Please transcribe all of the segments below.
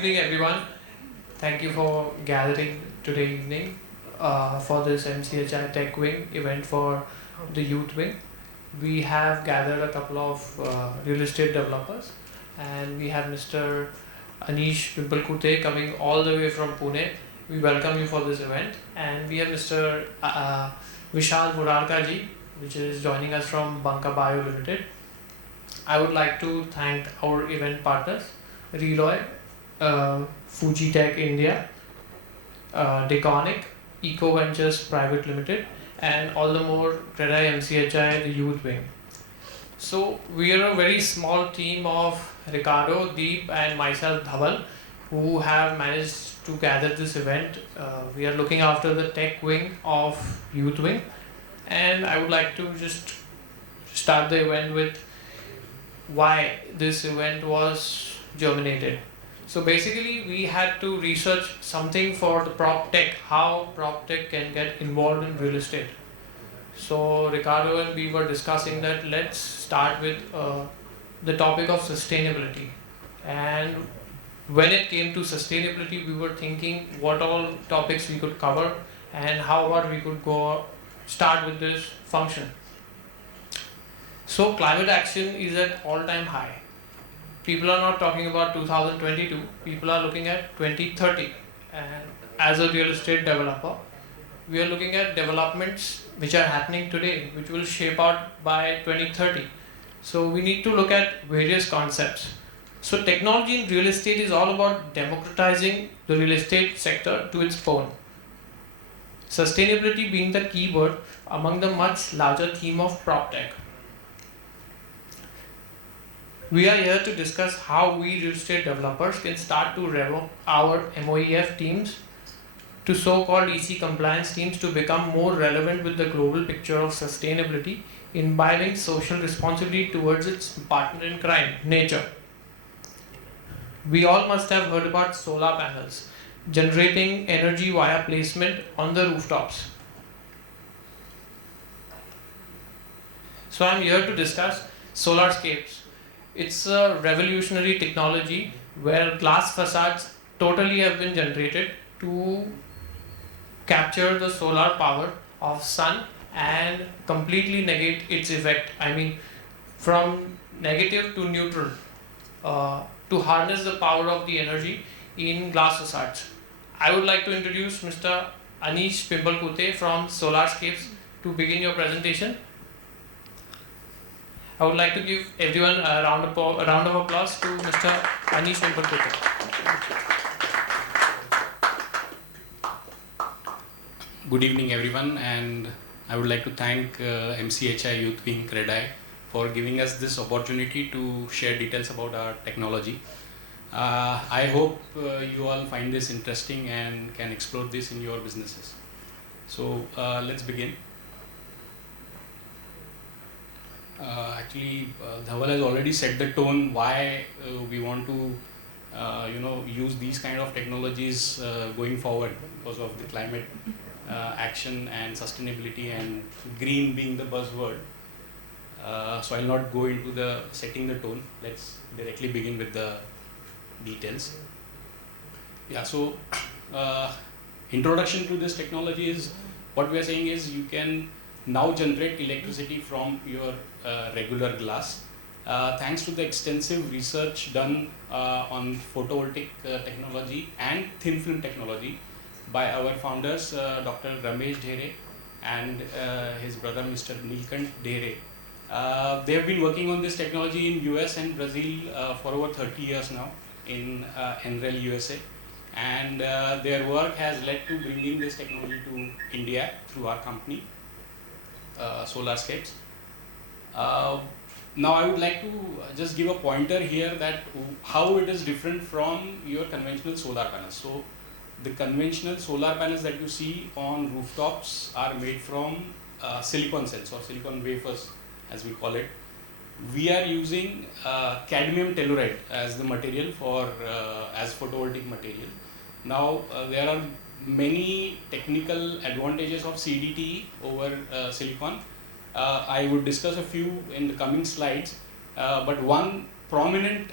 evening, everyone. Thank you for gathering today evening for this MCHI Tech Wing event for the Youth Wing. We have gathered a couple of real estate developers, and we have Mr. Anish Pimpalkhute coming all the way from Pune. We welcome you for this event, and we have Mr. Vishal Muraka ji, which is joining us from Banka Bio Limited. I would like to thank our event partners, Reloy, Fujitec India, Deceuninck, Eco Ventures Private Limited, and all the more CREDAI-MCHI, the Youth Wing. So we are a very small team of Ricardo, Deep, and myself, Dhaval, who have managed to gather this event. We are looking after the tech wing of Youth Wing, and I would like to just start the event with why this event was germinated. So basically we had to research something for the prop tech, how prop tech can get involved in real estate. So Ricardo and we were discussing that let's start with the topic of sustainability. And when it came to sustainability, we were thinking what all topics we could cover and how about we could go start with this function. So climate action is at all-time high. People are not talking about 2022, people are looking at 2030. And as a real estate developer, we are looking at developments which are happening today, which will shape out by 2030. So we need to look at various concepts. So technology in real estate is all about democratizing the real estate sector to its own. Sustainability being the key word among the much larger theme of prop tech. We are here to discuss how we real estate developers can start to rev our MOEF teams to so-called EC compliance teams to become more relevant with the global picture of sustainability, imbibing social responsibility towards its partner in crime, nature. We all must have heard about solar panels, generating energy via placement on the rooftops. So I'm here to discuss Solar Scapes. It's a revolutionary technology where glass facades totally have been generated to capture the solar power of sun and completely negate its effect. I mean, from negative to neutral, to harness the power of the energy in glass facades. I would like to introduce Mr. Anish Pimpalkhute from Solar Scapes to begin your presentation. I would like to give everyone a round of applause to Mr. Anish Pimpalkhute. Good evening, everyone, and I would like to thank MCHI Youth Wing CREDAI for giving us this opportunity to share details about our technology. I hope you all find this interesting and can explore this in your businesses. So let's begin. Dhaval has already set the tone why we want to use these kind of technologies going forward because of the climate action and sustainability and green being the buzzword. So I'll not go into the setting the tone. Let's directly begin with the details. Yeah, so introduction to this technology is what we are saying is you can now generate electricity from your regular glass thanks to the extensive research done on photovoltaic technology and thin film technology by our founders Dr. Ramesh Dhere and his brother Mr. Neelkant Dhere. They have been working on this technology in US and Brazil for over 30 years now in NREL USA, and their work has led to bringing this technology to India through our company Solar Scapes. Now I would like to just give a pointer here that how it is different from your conventional solar panels. So the conventional solar panels that you see on rooftops are made from silicon cells or silicon wafers as we call it. We are using cadmium telluride as the material for as photovoltaic material. Now there are many technical advantages of CDTE over silicon. I would discuss a few in the coming slides, but one prominent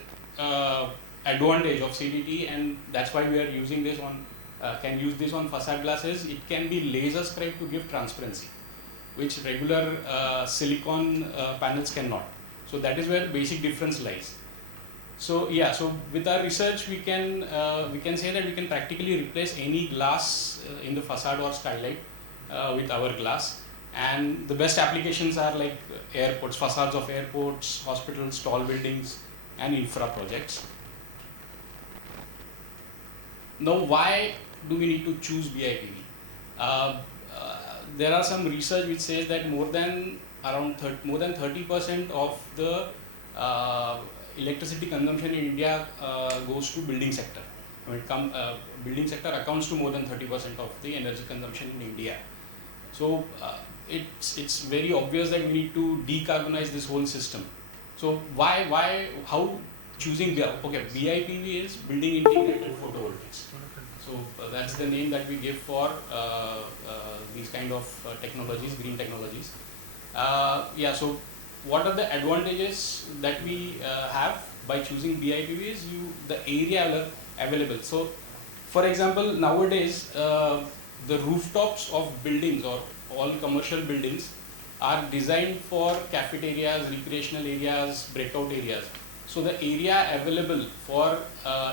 advantage of CDT, and that's why we are using this on, can use this on facade glasses. It can be laser scribed to give transparency, which regular silicon panels cannot. So that is where basic difference lies. So yeah, so with our research we can say that we can practically replace any glass in the facade or skylight with our glass. And the best applications are like airports, facades of airports, hospitals, tall buildings, and infra projects. Now, why do we need to choose BIPV? There are some research which says that more than 30% of the electricity consumption in India goes to building sector. Building sector accounts to more than 30% of the energy consumption in India. So it's very obvious that we need to decarbonize this whole system. So how choosing BIPV is building integrated photovoltaics. So that's the name that we give for these kind of technologies, green technologies. Yeah, so what are the advantages that we have by choosing BIPV is the area available. So for example, nowadays the rooftops of buildings or all commercial buildings are designed for cafeterias, recreational areas, breakout areas. So the area available for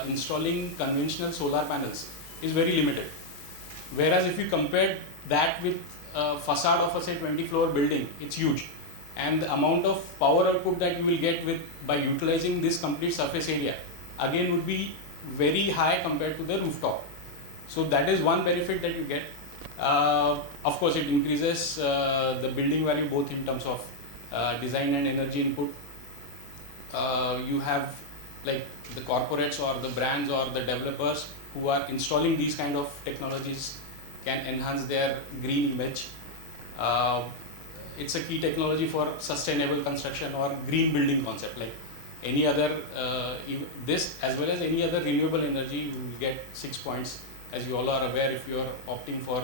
installing conventional solar panels is very limited. Whereas if you compare that with a facade of a say 20-floor building, it's huge. And the amount of power output that you will get by utilizing this complete surface area again would be very high compared to the rooftop. So that is one benefit that you get. Of course, it increases the building value both in terms of design and energy input. You have like the corporates or the brands or the developers who are installing these kind of technologies can enhance their green image. It's a key technology for sustainable construction or green building concept. Like any other, this as well as any other renewable energy, you will get 6 points. As you all are aware, if you are opting for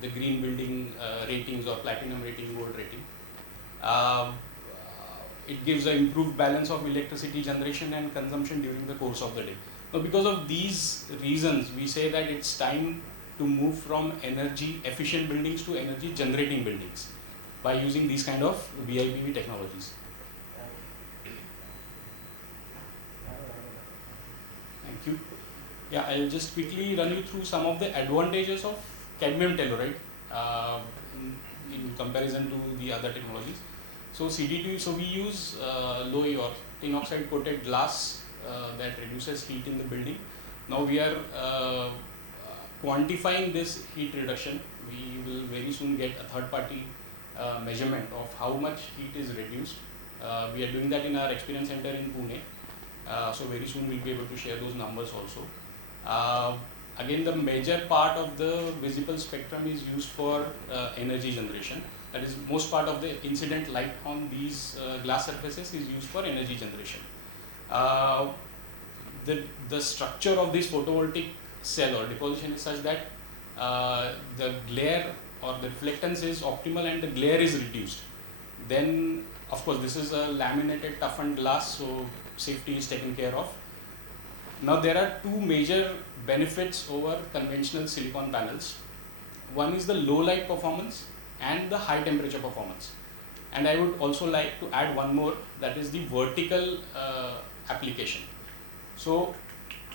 the green building ratings or platinum rating, gold rating, it gives an improved balance of electricity generation and consumption during the course of the day. Now, because of these reasons, we say that it's time to move from energy efficient buildings to energy generating buildings by using these kind of BIPV technologies. Thank you. Yeah, I'll just quickly run you through some of the advantages of cadmium telluride in comparison to the other technologies. So CDT, so we use LOI or tin oxide coated glass that reduces heat in the building. Now we are quantifying this heat reduction. We will very soon get a third party measurement of how much heat is reduced. We are doing that in our experience center in Pune. So very soon we'll be able to share those numbers also. Again, the major part of the visible spectrum is used for energy generation. That is, most part of the incident light on these glass surfaces is used for energy generation. The structure of this photovoltaic cell or deposition is such that the glare or the reflectance is optimal and the glare is reduced. Then, of course, this is a laminated toughened glass, so safety is taken care of. Now, there are two major benefits over conventional silicon panels. One is the low light performance and the high temperature performance. And I would also like to add one more, that is the vertical application. So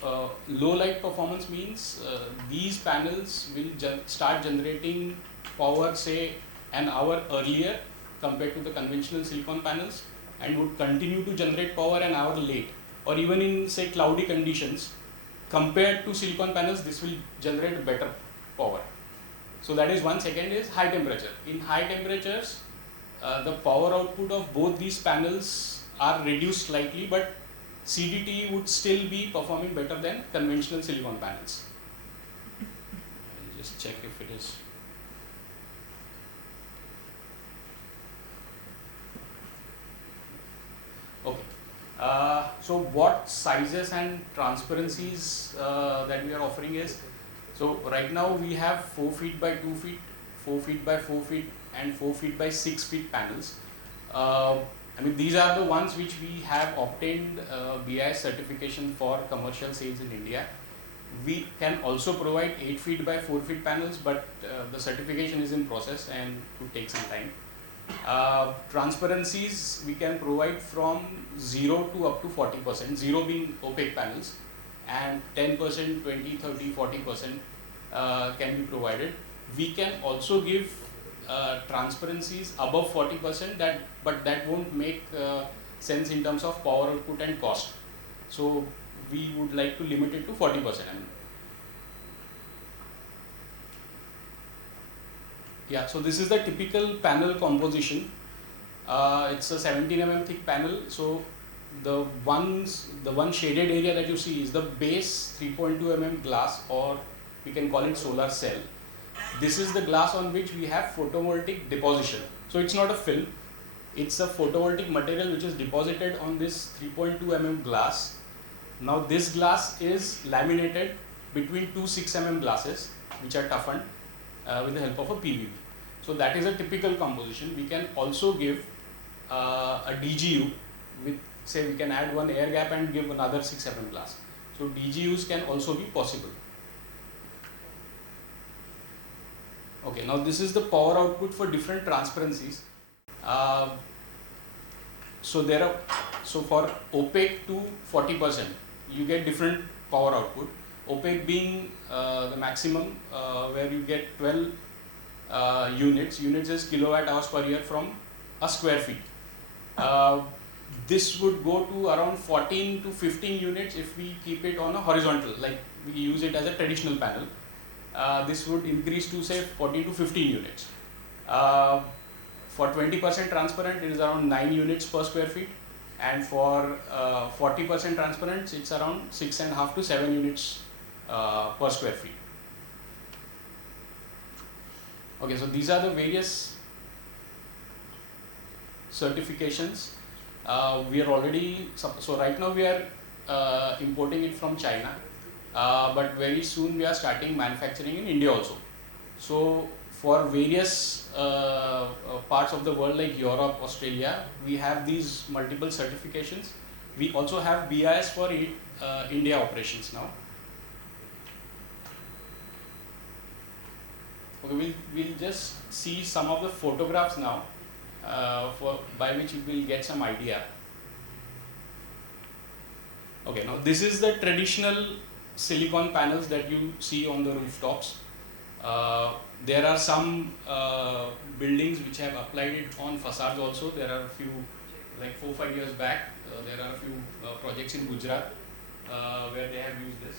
low light performance means these panels will start generating power say an hour earlier compared to the conventional silicon panels and would continue to generate power an hour late, or even in say cloudy conditions compared to silicon panels, this will generate better power. So that is one. Second is high temperature. In high temperatures, the power output of both these panels are reduced slightly, but CDT would still be performing better than conventional silicon panels. I'll just check if it is. Okay. So what sizes and transparencies that we are offering is, so right now we have 4 feet by 2 feet, 4 feet by 4 feet and 4 feet by 6 feet panels. I mean, these are the ones which we have obtained BIS certification for commercial sales in India. We can also provide 8 feet by 4 feet panels, but the certification is in process and could take some time. Transparencies we can provide from 0 to up to 40%, 0 being opaque panels, and 10%, 20, 30, 40% can be provided. We can also give transparencies above 40%, but that won't make sense in terms of power output and cost. So we would like to limit it to 40%. I mean. Yeah, so this is the typical panel composition. It's a 17 mm thick panel. So the one shaded area that you see is the base 3.2 mm glass, or we can call it solar cell. This is the glass on which we have photovoltaic deposition. So it's not a film, it's a photovoltaic material which is deposited on this 3.2 mm glass. Now this glass is laminated between two 6 mm glasses which are toughened with the help of a PVB. So that is a typical composition. We can also give a DGU with, say, we can add one air gap and give another 6 mm glass. So DGUs can also be possible. Okay, now this is the power output for different transparencies. So for opaque to 40%, you get different power output. Opaque being the maximum, where you get 12 units. Units is kilowatt hours per year from a square feet. This would go to around 14 to 15 units if we keep it on a horizontal, like we use it as a traditional panel. This would increase to, say, 14 to 15 units. For 20% transparent, it is around 9 units per square feet, and for 40% transparent, it's around 6.5 to 7 units per square feet. Okay, so these are the various certifications. We are already, so right now we are importing it from China, but very soon we are starting manufacturing in India also. So for various parts of the world like Europe, Australia, we have these multiple certifications. We also have BIS for India operations now. Okay, we'll just see some of the photographs now, by which you will get some idea. Okay, now this is the traditional silicon panels that you see on the rooftops. There are some buildings which have applied it on facades also. There are a few, like 4-5 years back, there are a few projects in Gujarat where they have used this.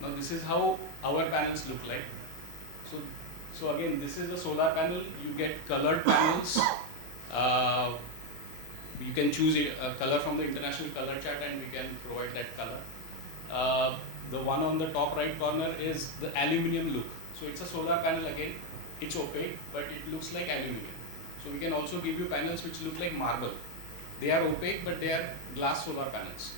Now this is how our panels look like. So again, this is a solar panel. You get colored panels. You can choose a color from the international color chart and we can provide that color. The one on the top right corner is the aluminium look. So it's a solar panel again. It's opaque, but it looks like aluminium. So we can also give you panels which look like marble. They are opaque, but they are glass solar panels.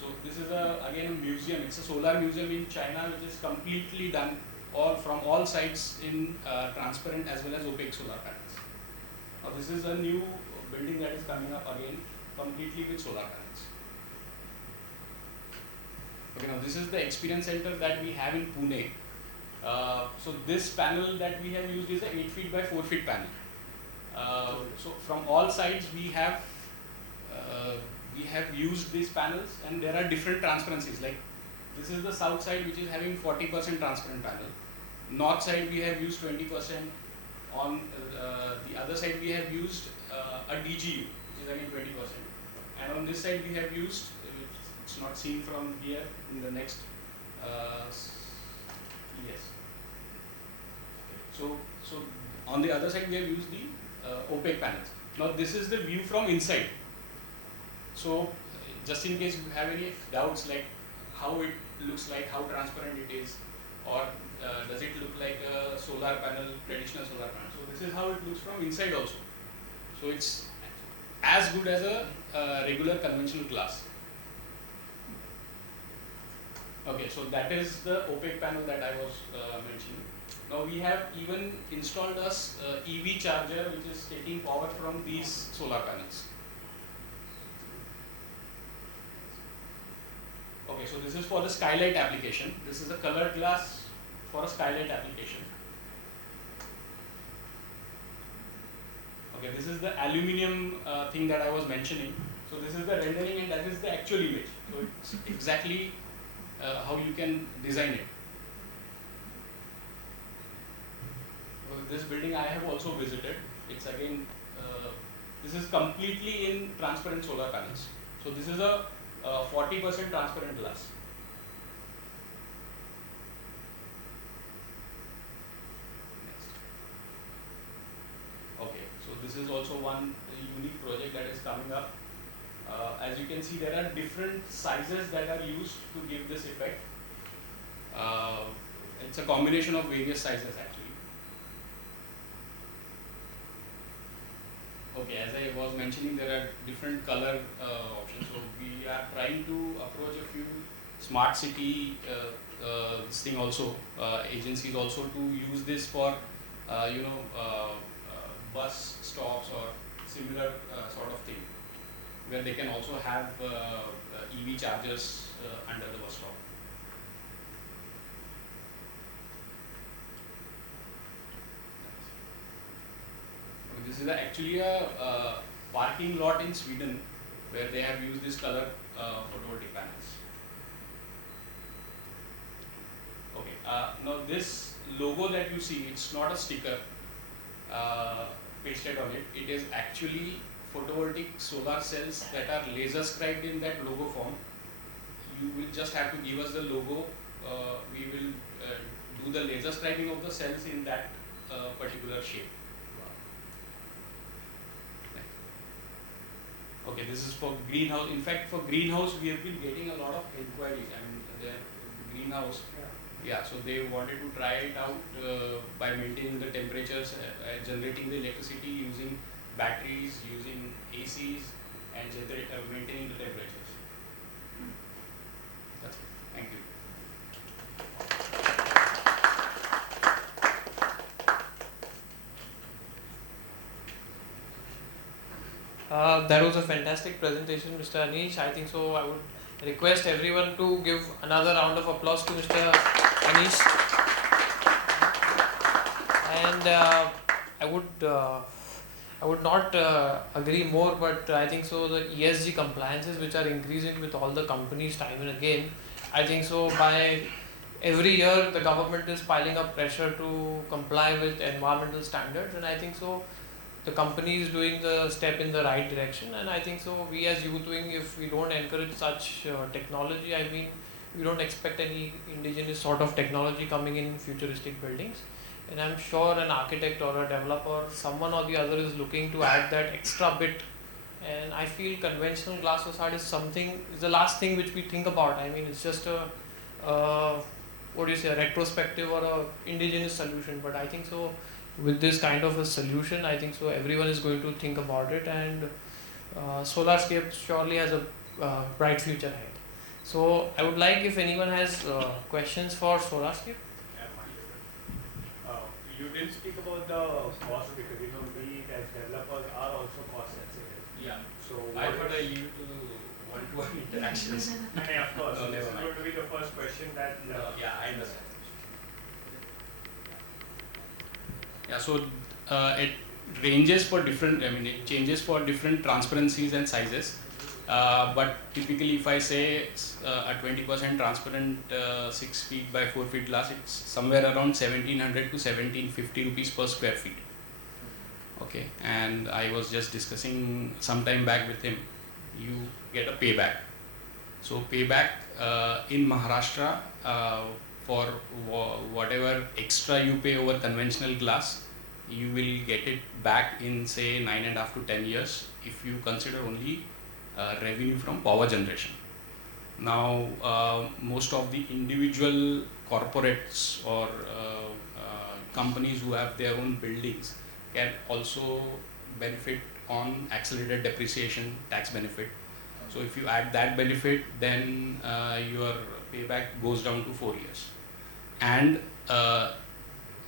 So this is again a museum. It's a solar museum in China which is completely done from all sides in transparent as well as opaque solar panels. Now this is a new building that is coming up again completely with solar panels. Okay, now this is the experience center that we have in Pune. So this panel that we have used is an 8 feet by 4 feet panel. So from all sides we have used these panels, and there are different transparencies. Like this is the south side which is having 40% transparent panel. North side we have used 20%. On the other side we have used a DGU, which is again 20%. And on this side we have used, it's not seen from here in the next, yes. So on the other side we have used the opaque panels. Now this is the view from inside. So just in case you have any doubts like how it looks like, how transparent it is, or does it look like a solar panel, traditional solar panel. So this is how it looks from inside also. So it's as good as a regular conventional glass. Okay, so that is the opaque panel that I was mentioning. Now we have even installed a EV charger which is taking power from these solar panels. Okay, so this is for the skylight application. This is a colored glass for a skylight application. Okay, this is the aluminium thing that I was mentioning. So this is the rendering and that is the actual image. So it's exactly how you can design it. This building I have also visited. It's again, this is completely in transparent solar panels. So this is a 40% transparent glass. Next. Okay, so this is also one unique project that is coming up. As you can see, there are different sizes that are used to give this effect. It's a combination of various sizes actually. Okay, as I was mentioning, there are different color options. So we are trying to approach a few smart city this thing also, agencies also to use this for bus stops or similar sort of thing, where they can also have EV chargers under the bus stop. This is actually a parking lot in Sweden where they have used this color photovoltaic panels. Okay, now this logo that you see, it's not a sticker pasted on it. It is actually photovoltaic solar cells that are laser scribed in that logo form. You will just have to give us the logo. We will do the laser scribing of the cells in that particular shape. Okay, this is for greenhouse. In fact, for greenhouse, we have been getting a lot of inquiries. I mean, the greenhouse, yeah, so they wanted to try it out by maintaining the temperatures, generating the electricity using batteries, using ACs, and maintaining the temperatures. That's it. Thank you. That was a fantastic presentation, Mr. Anish. I think so. I would request everyone to give another round of applause to Mr. Anish. And I would not agree more, but I think so. The ESG compliances which are increasing with all the companies time and again. I think so. By every year, the government is piling up pressure to comply with environmental standards, and I think so. The company is doing the step in the right direction, and I think so we as Youth Wing, if we don't encourage such technology, I mean, we don't expect any indigenous sort of technology coming in futuristic buildings. And I'm sure an architect or a developer, someone or the other is looking to add that extra bit. And I feel conventional glass facade is the last thing which we think about. I mean, it's just a retrospective or a indigenous solution. But I think so with this kind of a solution, I think so everyone is going to think about it, and Solar Scapes surely has a bright future ahead. So I would like if anyone has questions for Solar Scape. You didn't speak about the cost because we as developers are also cost sensitive. Yeah. So I thought I leave to one-to-one interactions. of course, No, this is never going to be the first question that. Yeah, I understand. Yeah, so it ranges for different. I mean, it changes for different transparencies and sizes. But typically, if I say a 20% transparent 6 feet by 4 feet glass, it's somewhere around 1700 to 1750 rupees per square feet. Okay, and I was just discussing some time back with him. You get a payback. So payback in Maharashtra for whatever extra you pay over conventional glass, you will get it back in say 9.5 to 10 years if you consider only revenue from power generation. Now, most of the individual corporates or companies who have their own buildings can also benefit on accelerated depreciation tax benefit. So if you add that benefit, then your payback goes down to 4 years. And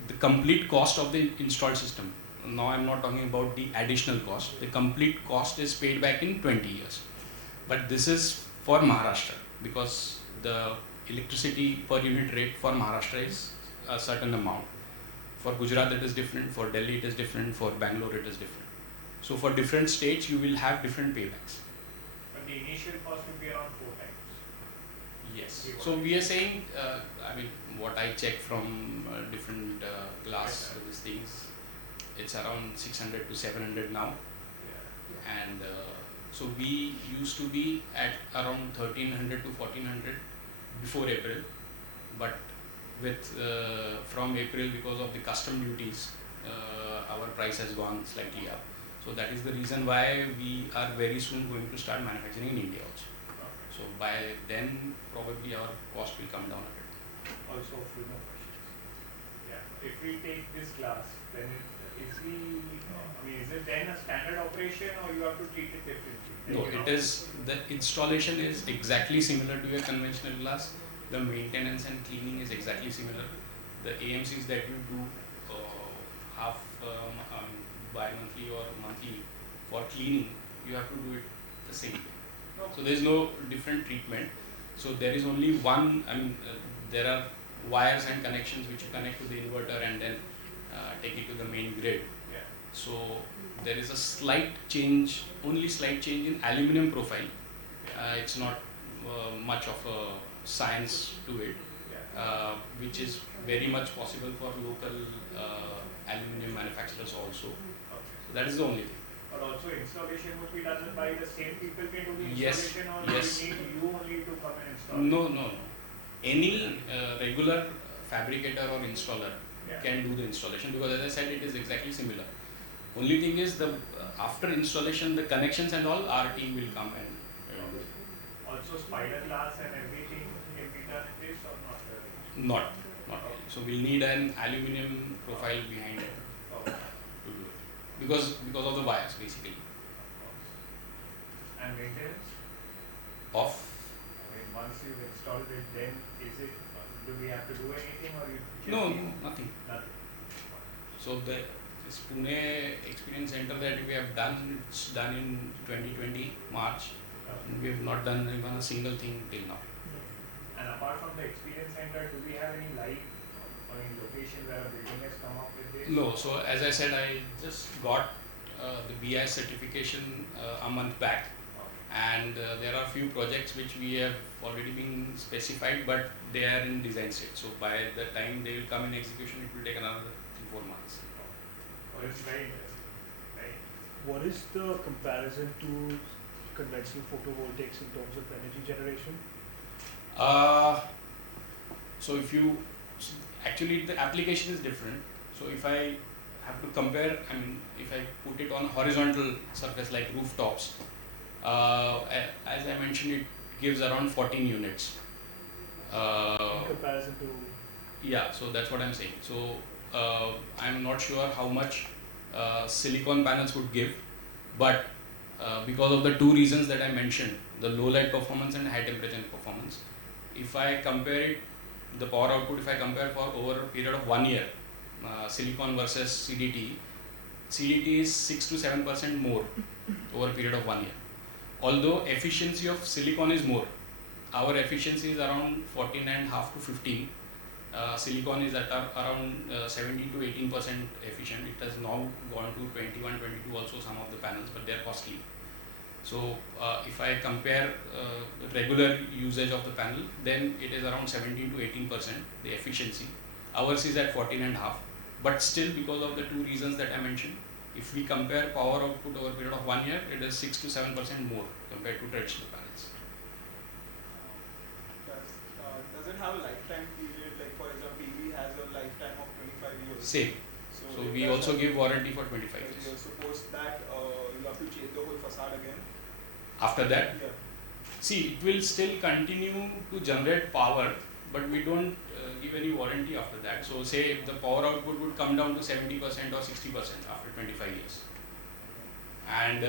the complete cost of the installed system. Now I'm not talking about the additional cost. The complete cost is paid back in 20 years. But this is for Maharashtra because the electricity per unit rate for Maharashtra is a certain amount. For Gujarat it is different, for Delhi it is different, for Bangalore it is different. So for different states you will have different paybacks. But the initial cost will be around 4 times. Yes. So we are saying, I mean, what I check from different glass these things, it's around 600 to 700 now. Yeah. And so we used to be at around 1300 to 1400 before April, but with from April because of the custom duties, our price has gone slightly up. So that is the reason why we are very soon going to start manufacturing in India also. So by then probably our cost will come down a bit. Also, a few more questions. Yeah. If we take this glass, then is it then a standard operation or you have to treat it differently? No, it is, the installation is exactly similar to a conventional glass. The maintenance and cleaning is exactly similar. The AMCs that you do half bi-monthly or monthly for cleaning, you have to do it the same way. So there is no different treatment. So there is only one, there are wires and connections which you connect to the inverter and then take it to the main grid. Yeah. So there is a slight change, only slight change in aluminum profile. It's not much of a science to it, which is very much possible for local aluminum manufacturers also. So that is the only thing. But also installation would be done by the same people can do the Yes, installation or yes. you need you only to come and install? No. Any regular fabricator or installer can do the installation because as I said it is exactly similar. Only thing is the after installation the connections and all our team will come and do it. Also spider glass and everything can be done in this or not really? Not really. So we'll need an aluminum profile behind it Okay. to do it because of the wires basically. And maintenance? Of Once you've installed it, then do we have to do anything or you just no, need nothing. nothing? So this Pune Experience Center that we have done, it's done in 2020 March. And we have not done even a single thing till now. And apart from the experience center, do we have any live location where a building has come up with this? No, so as I said, I just got the BI certification a month back, and there are a few projects which we have already been specified, but they are in design stage. So by the time they will come in execution, it will take another 3-4 months. Oh, it's very interesting. Right. What is the comparison to conventional photovoltaics in terms of energy generation? So if you actually the application is different. So if I have to compare, if I put it on a horizontal surface like rooftops, as I mentioned, it gives around 14 units. In comparison to? Yeah, so that's what I'm saying. So I'm not sure how much silicon panels would give, but because of the two reasons that I mentioned, the low light performance and high temperature performance, if I compare it, the power output, if I compare for over a period of 1 year, silicon versus CDT, CDT is 6 to 7% more over a period of 1 year. Although efficiency of silicon is more, our efficiency is around 14.5 to 15. Silicon is at around 17 to 18% efficient. It has now gone to 21, 22 also some of the panels, but they are costly. So if I compare regular usage of the panel, then it is around 17 to 18% the efficiency. Ours is at 14.5, but still because of the two reasons that I mentioned, if we compare power output over a period of 1 year, it is 6 to 7% more compared to traditional panels. Does it have a lifetime period? Like for example, EV has a lifetime of 25 years. Same. So we also give warranty for 25 years. Suppose that you have to change the whole facade again. After that, Yeah. see, it will still continue to generate power, but we don't give any warranty after that. So say if the power output would come down to 70% or 60% after 25 years. And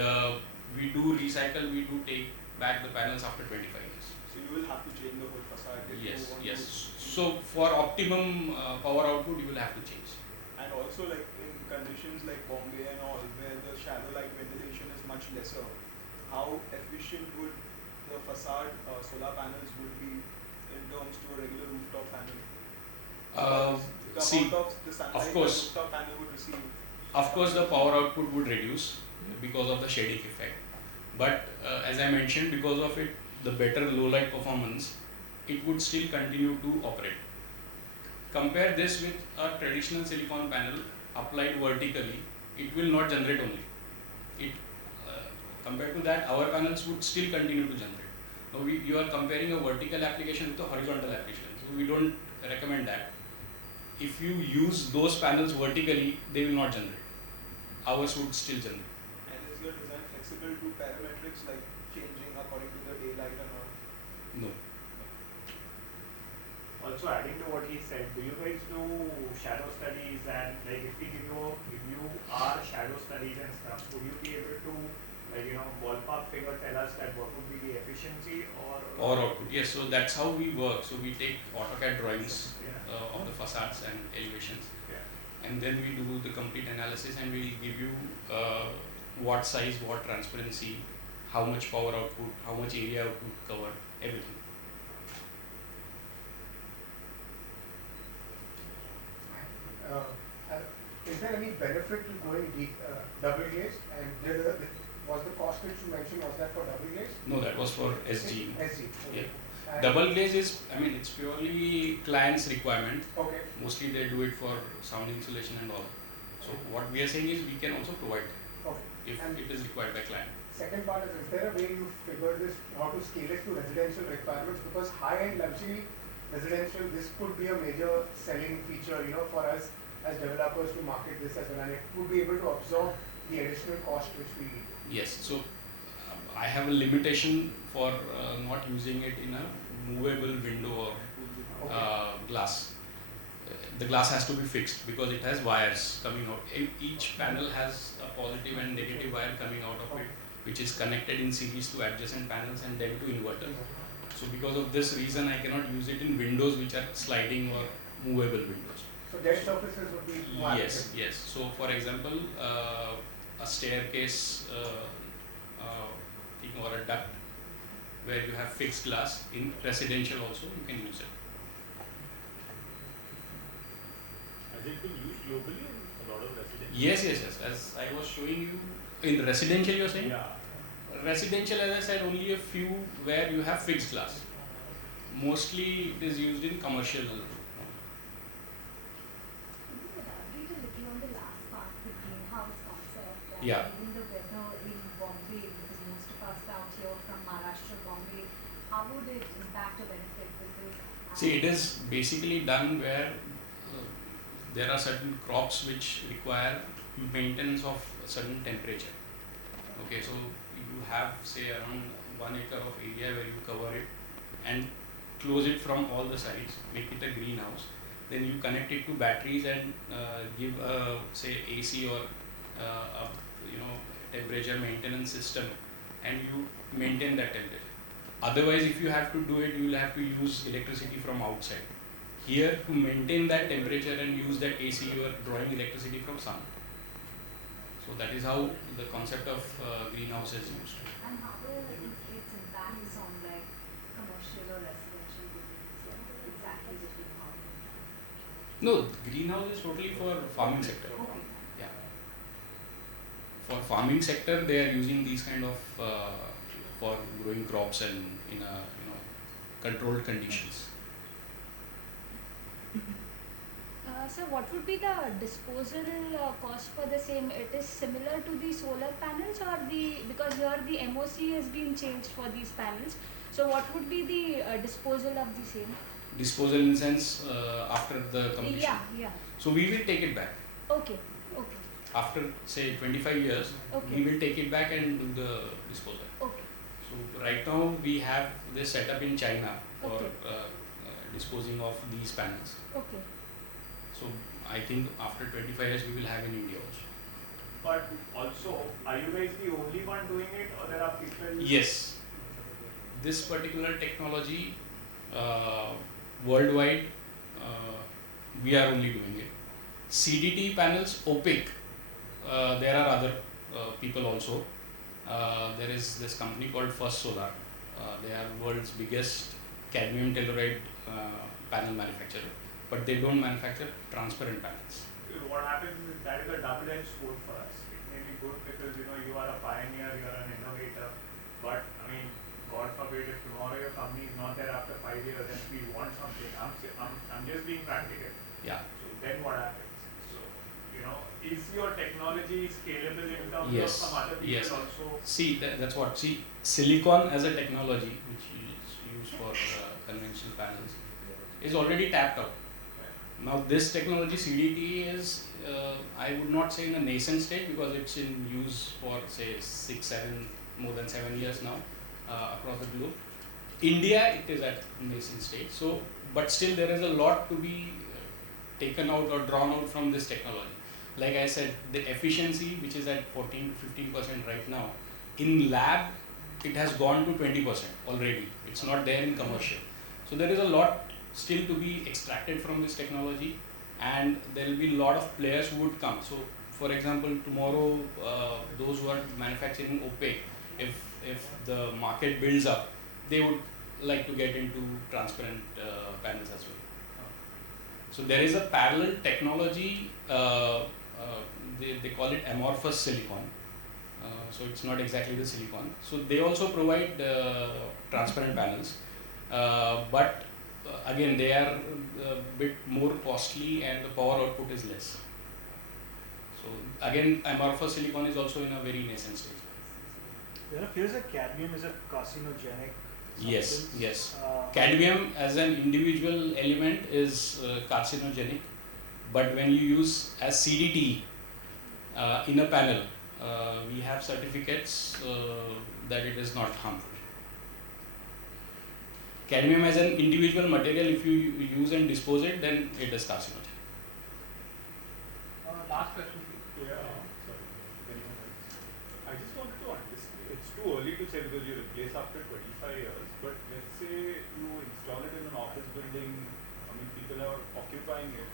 we do recycle, we do take back the panels after 25 years. So you will have to change the whole facade if you Yes, want yes. to. So for optimum power output, you will have to change. And also like in conditions like Bombay and all, where the shallow light ventilation is much lesser, how efficient would the facade solar panels would be in terms to a regular rooftop panel? Because the See, amount of the sunlight the course. rooftop panel would receive. Of course, the power output would reduce because of the shading effect. But as I mentioned, because of it, the better low light performance, it would still continue to operate. Compare this with a traditional silicon panel applied vertically, it will not generate only. It compared to that, our panels would still continue to generate. Now you are comparing a vertical application with a horizontal application, so we don't recommend that. If you use those panels vertically, they will not generate. Ours would still generate. And is your design flexible to parametrics like changing according to the daylight and all? No. Also adding to what he said, do you guys do shadow studies, and like if you are shadow studies and stuff, would you be able to ballpark figure tell us that what would be the efficiency or Power output, yes. So that's how we work. So we take AutoCAD drawings of the facades and elevations, and then we do the complete analysis, and we will give you what size, what transparency, how much power output, how much area output cover, everything. Is there any benefit to going double glazed? And was the cost which you mentioned, was that for double glazed? No, that was for SG. SG. Okay. Yeah. Double glaze is, I mean, it's purely client's requirement. Okay. Mostly they do it for sound insulation and all. So what we are saying is we can also provide Okay. if it is required by client. Second part is there a way you figure this, how to scale it to residential requirements? Because high-end luxury residential, this could be a major selling feature, for us as developers to market this as well, and it would be able to absorb the additional cost which we need. Yes, so I have a limitation for not using it in a movable window or glass. The glass has to be fixed because it has wires coming out. Each panel has a positive and negative wire coming out of it, which is connected in series to adjacent panels and then to inverter. So because of this reason, I cannot use it in windows which are sliding or movable windows. So dead surfaces would be more Yes, yes. So for example, a staircase thing or a duct where you have fixed glass in residential also you can use it. Has it been used globally in a lot of residential? Yes, yes, yes. As I was showing you in residential, you are saying? Yeah. Residential, as I said, only a few where you have fixed glass. Mostly it is used in commercial. Yeah. Even the weather in Bombay, because most of us out here from Maharashtra, Bombay, how would it impact or benefit? Because See, it is basically done where there are certain crops which require maintenance of a certain temperature. Okay, so you have say around 1 acre of area where you cover it and close it from all the sides, make it a greenhouse. Then you connect it to batteries and give say AC or a temperature maintenance system, and you maintain that temperature. Otherwise, if you have to do it, you will have to use electricity from outside. Here, to maintain that temperature and use that AC, you are drawing electricity from sun. So that is how the concept of greenhouse is used. and how will its impacts on like commercial or residential buildings, like exactly between housing? No, greenhouse is totally for farming sector. Okay. Yeah. For farming sector, they are using these kind of for growing crops and in a controlled conditions. So what would be the disposal cost for the same? It is similar to the solar panels, or because here the MOC has been changed for these panels. So what would be the disposal of the same? Disposal in the sense after the completion. Yeah, yeah. So we will take it back. Okay, okay, After say 25 years, okay, we will take it back and do the disposal. okay. So right now we have this setup in China for Okay. disposing of these panels. Okay. So I think after 25 years we will have in India also. But also, are you guys the only one doing it, or there are people? Yes, this particular technology worldwide, we are only doing it. CDT panels, opaque, there are other people also. There is this company called First Solar. They are world's biggest cadmium telluride panel manufacturer, but they don't manufacture transparent panels. What happens is that is a double-edged sword for us. It may be good because you are a pioneer, you are an innovator, but I mean, God forbid if tomorrow your company is not there after 5 years and we want something. I'm just being practical. Yeah. So then what happens? So is your technology scalable in terms Yes. of some other people Yes. also? See, that's what. See, silicon as a technology, which is used for conventional panels, is already tapped out. Now, this technology CDT is, I would not say in a nascent stage because it's in use for say 6, 7, more than 7 years now across the globe. India, it is at nascent stage. So, but still there is a lot to be taken out or drawn out from this technology. Like I said, the efficiency, which is at 14 to 15% right now, in lab it has gone to 20% already. It's not there in commercial. So there is a lot still to be extracted from this technology, and there will be a lot of players who would come. So for example, tomorrow those who are manufacturing opaque, if the market builds up, they would like to get into transparent panels as well. So there is a parallel technology, they call it amorphous silicon. So it's not exactly the silicon. So they also provide transparent panels, but again they are a bit more costly and the power output is less. So again, amorphous silicon is also in a very nascent stage. There appears that cadmium is a carcinogenic Yes, substance. yes. Cadmium as an individual element is carcinogenic, but when you use as CDT in a panel, we have certificates that it is not harmful. Cadmium as an individual material, if you use and dispose it, then it is carcinogenic. Last question, please. Yeah, sorry. Anyone else? I just wanted to understand. It's too early to say because you replace after 25 years. But let's say you install it in an office building. I mean, people are occupying it.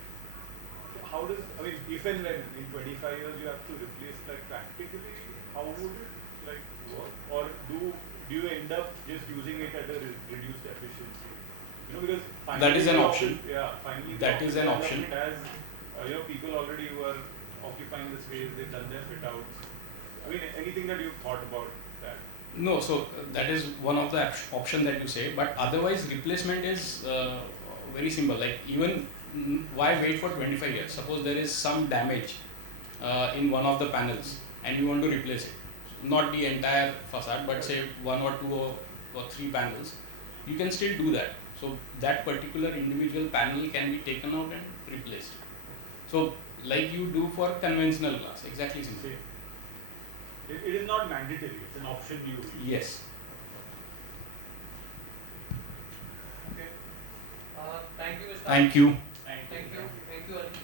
So how does? I mean, if and when in 25 years you have to replace, like practically, how would it like work? Or do you end up just using it at a reduced efficiency? Because finally That is an the option. office- yeah, finally That the is an office option. development has people already who are occupying the space, they've done their fit outs. I mean, anything that you've thought about that? No, so that is one of the option that you say, but otherwise replacement is very simple. Like even why wait for 25 years? Suppose there is some damage in one of the panels and you want to replace it, not the entire facade, but say 1 or 2 or 3 panels, you can still do that. So that particular individual panel can be taken out and replaced. So like you do for conventional glass, exactly same. Say, it is not mandatory, it's an option you use. Yes. Okay. Thank you, Mr. Thank you. Thank you. Thank you, Anish.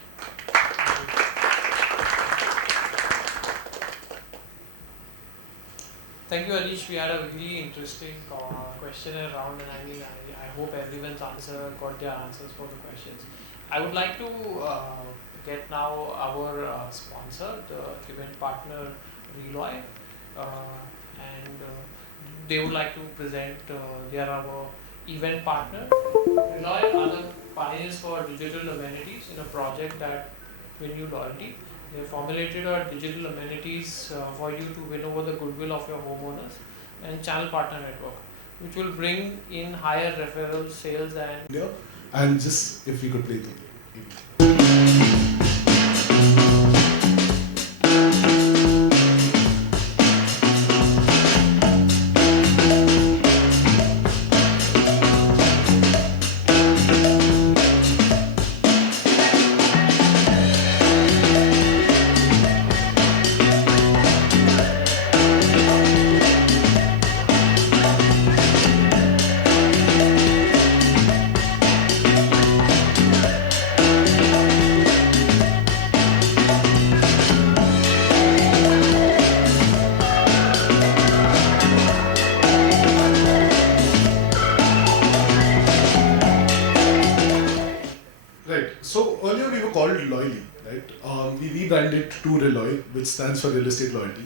Thank you, Anish. We had a really interesting questionnaire round, and I mean, I hope everyone's got their answers for the questions. I would like to get now our sponsor, the event partner, Reloy, and they would like to present. They are our event partner. Reloy are the pioneers for digital amenities in a project that win you loyalty. They formulated a digital amenities for you to win over the goodwill of your homeowners and channel partner network, which will bring in higher referral sales and just if we could play the rebranded to Reloy, which stands for Real Estate Loyalty.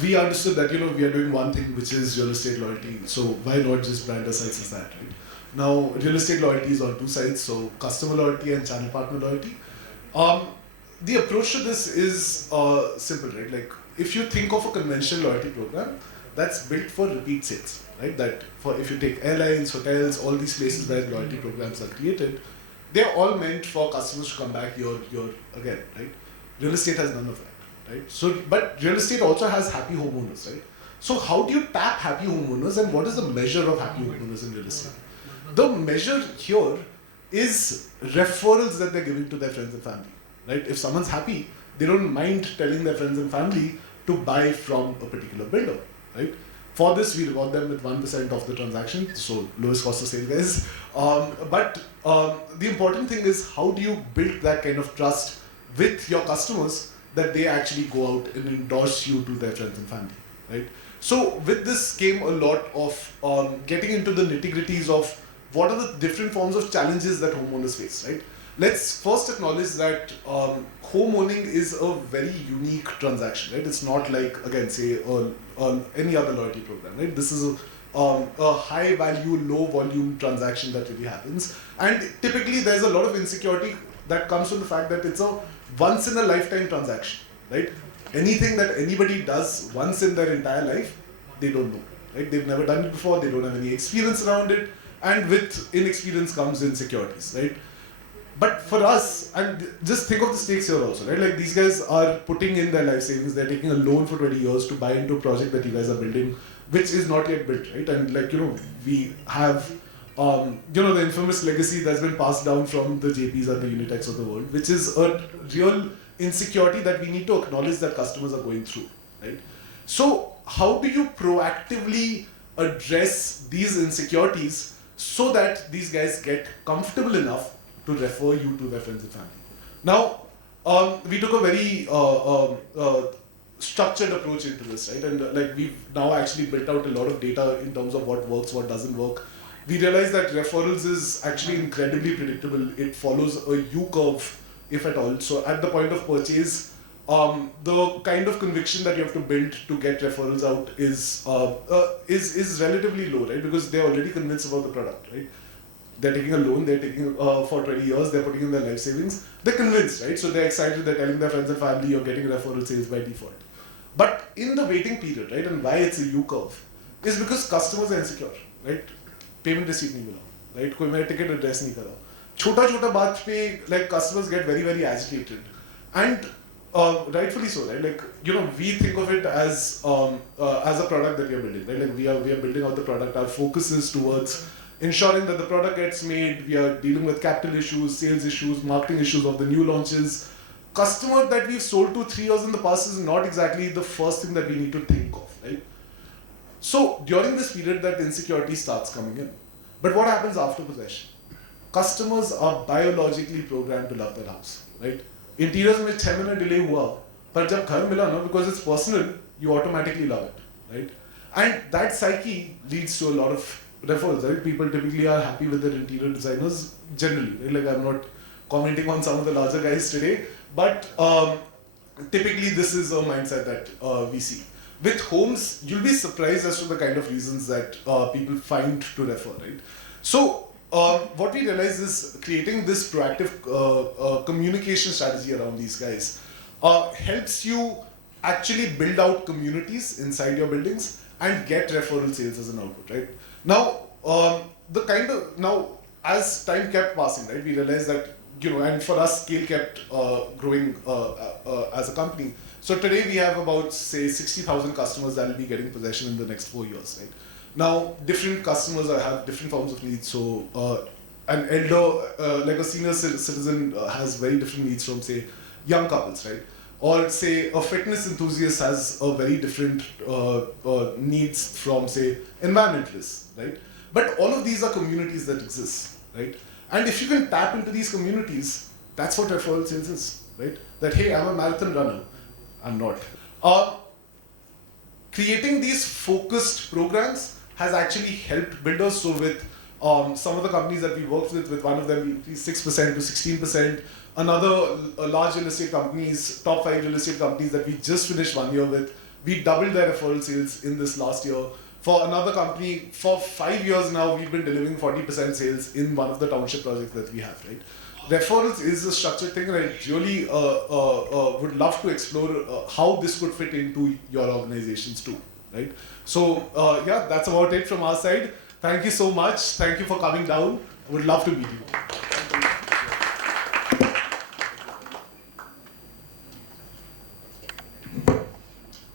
We understood that we are doing one thing, which is real estate loyalty. So why not just brand our sites as that, right? Now, real estate loyalty is on two sides, so customer loyalty and channel partner loyalty. The approach to this is simple, right? Like, if you think of a conventional loyalty program, that's built for repeat sales, right? That for if you take airlines, hotels, all these places where loyalty programs are created, they're all meant for customers to come back year again, right? Real estate has none of that. Right? So, but real estate also has happy homeowners, right? So how do you tap happy homeowners, and what is the measure of happy homeowners in real estate? The measure here is referrals that they're giving to their friends and family, right? If someone's happy, they don't mind telling their friends and family to buy from a particular builder, right? For this, we reward them with 1% of the transaction, so lowest cost of sale, guys. But the important thing is, how do you build that kind of trust with your customers that they actually go out and endorse you to their friends and family, right? So with this came a lot of getting into the nitty-gritties of what are the different forms of challenges that homeowners face, right? Let's first acknowledge that homeowning is a very unique transaction, right? It's not like, again, say, any other loyalty program, right? This is a high value, low volume transaction that really happens. And typically there's a lot of insecurity that comes from the fact that it's a once in a lifetime transaction, right? Anything that anybody does once in their entire life, they don't know, right? They've never done it before, they don't have any experience around it, and with inexperience comes insecurities, right? But for us, and just think of the stakes here also, right? Like, these guys are putting in their life savings, they're taking a loan for 20 years to buy into a project that you guys are building, which is not yet built, right? And like, we have the infamous legacy that's been passed down from the JPs and the Unitex of the world, which is a real insecurity that we need to acknowledge that customers are going through, right? So how do you proactively address these insecurities so that these guys get comfortable enough to refer you to their friends and family? Now, we took a very structured approach into this, right? And like, we've now actually built out a lot of data in terms of what works, what doesn't work. We realized that referrals is actually incredibly predictable. It follows a U-curve, if at all. So at the point of purchase, the kind of conviction that you have to build to get referrals out is relatively low, right? Because they're already convinced about the product, right? They're taking a loan, they're taking for 20 years, they're putting in their life savings. They're convinced, right? So they're excited, they're telling their friends and family, you're getting referral sales by default. But in the waiting period, right, and why it's a U-curve, is because customers are insecure, right? Payment receipt नहीं मिला, right? कोई मेरा ticket address नहीं करा. छोटा बात पे, like, customers get very, very agitated, and rightfully so, right? Like, we think of it as a product that we are building, right? Like, we are building out the product. Our focus is towards ensuring that the product gets made. We are dealing with capital issues, sales issues, marketing issues of the new launches. Customer that we've sold to 3 years in the past is not exactly the first thing that we need to think of, right? So during this period, that insecurity starts coming in. But what happens after possession? Customers are biologically programmed to love their house, right? Interiors में 6 महीने delay हुआ, पर जब घर मिला ना, because it's personal, you automatically love it, right? And that psyche leads to a lot of referrals, right? People typically are happy with their interior designers generally, right? Like, I'm not commenting on some of the larger guys today, but typically this is a mindset that we see. With homes, you'll be surprised as to the kind of reasons that people find to refer, right? So what we realize is creating this proactive communication strategy around these guys helps you actually build out communities inside your buildings and get referral sales as an output, right? Now, as time kept passing, right, we realized that, and for us, scale kept growing as a company. So today we have about, say, 60,000 customers that will be getting possession in the next 4 years, right? Now, different customers have different forms of needs. So an elder, like a senior citizen has very different needs from, say, young couples, right? Or say a fitness enthusiast has a very different needs from, say, environmentalists, right? But all of these are communities that exist, right? And if you can tap into these communities, that's what referral sales is, right? That, hey, I'm a marathon runner. I'm not. Creating these focused programs has actually helped builders. So with some of the companies that we worked with one of them, we increased 6% to 16%. Another large real estate companies, top 5 real estate companies that we just finished 1 year with, we doubled their referral sales in this last year. For another company, for 5 years now, we've been delivering 40% sales in one of the township projects that we have, right? Referrals is a structured thing, and I really would love to explore how this could fit into your organizations too, right? So yeah, that's about it from our side. Thank you so much. Thank you for coming down. Would love to meet you.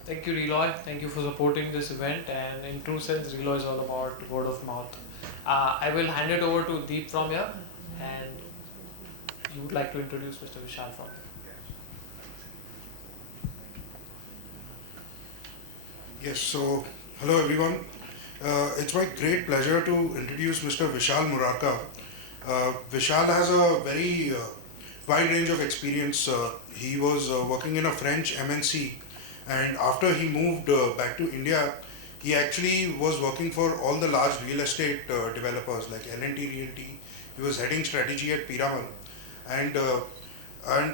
Thank you, Reloy. Thank you for supporting this event. And in true sense, Reloy is all about word of mouth. I will hand it over to Deep from here, and you would like to introduce Mr. Vishal from here. Yes, so hello everyone. It's my great pleasure to introduce Mr. Vishal Muraka. Vishal has a very wide range of experience. He was working in a French MNC, and after he moved back to India, he actually was working for all the large real estate developers like L&T Realty. He was heading strategy at Piramal, and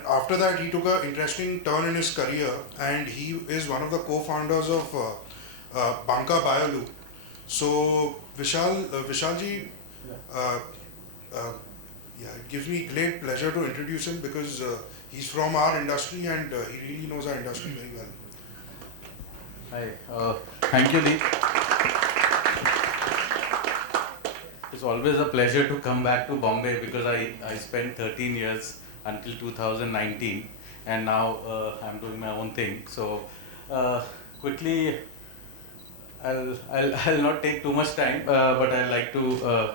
after that he took an interesting turn in his career, and he is one of the co-founders of Banka Bio. So Vishalji, yeah, it gives me great pleasure to introduce him because he's from our industry and he really knows our industry very well. Hi, thank you, Deep. It's always a pleasure to come back to Bombay because I spent 13 years until 2019, and now I'm doing my own thing. So quickly, I'll not take too much time, but I'd like to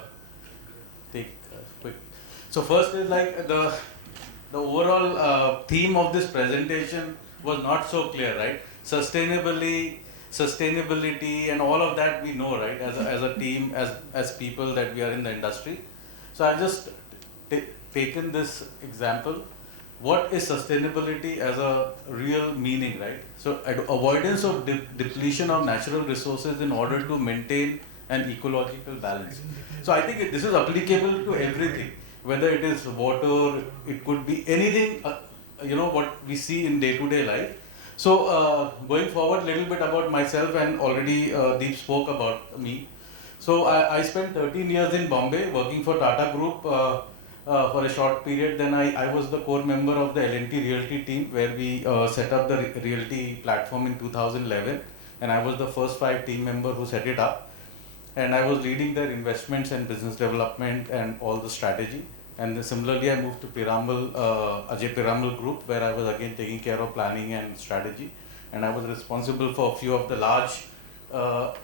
take quick. So first is like the overall theme of this presentation was not so clear, right? Sustainability and all of that we know, right? As a team, as people that we are in the industry. So I've just taken this example. What is sustainability as a real meaning, right? So avoidance of depletion of natural resources in order to maintain an ecological balance. So I think this is applicable to everything, whether it is water, it could be anything, what we see in day-to-day life. So going forward, a little bit about myself, and already Deep spoke about me. So I spent 13 years in Bombay working for Tata Group for a short period. Then I was the core member of the L&T Realty team, where we set up the Realty platform in 2011, and I was the first 5 team member who set it up. And I was leading their investments and business development and all the strategy. And then similarly, I moved to Ajay Piramal Group, where I was again taking care of planning and strategy. And I was responsible for a few of the large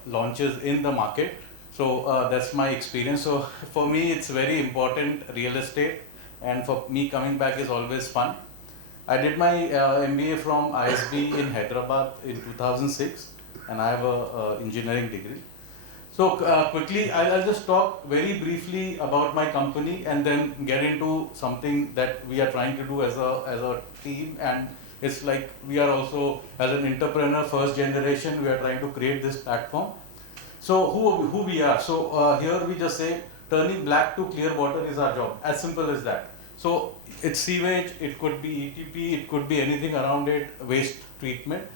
launches in the market. So that's my experience. So for me, it's very important, real estate. And for me, coming back is always fun. I did my MBA from ISB in Hyderabad in 2006. And I have an engineering degree. So quickly, I'll just talk very briefly about my company and then get into something that we are trying to do as a team. And it's like we are also, as an entrepreneur, first generation, we are trying to create this platform. So who we are? So here we just say turning black to clear water is our job, as simple as that. So it's sewage, it could be ETP, it could be anything around it, waste treatment.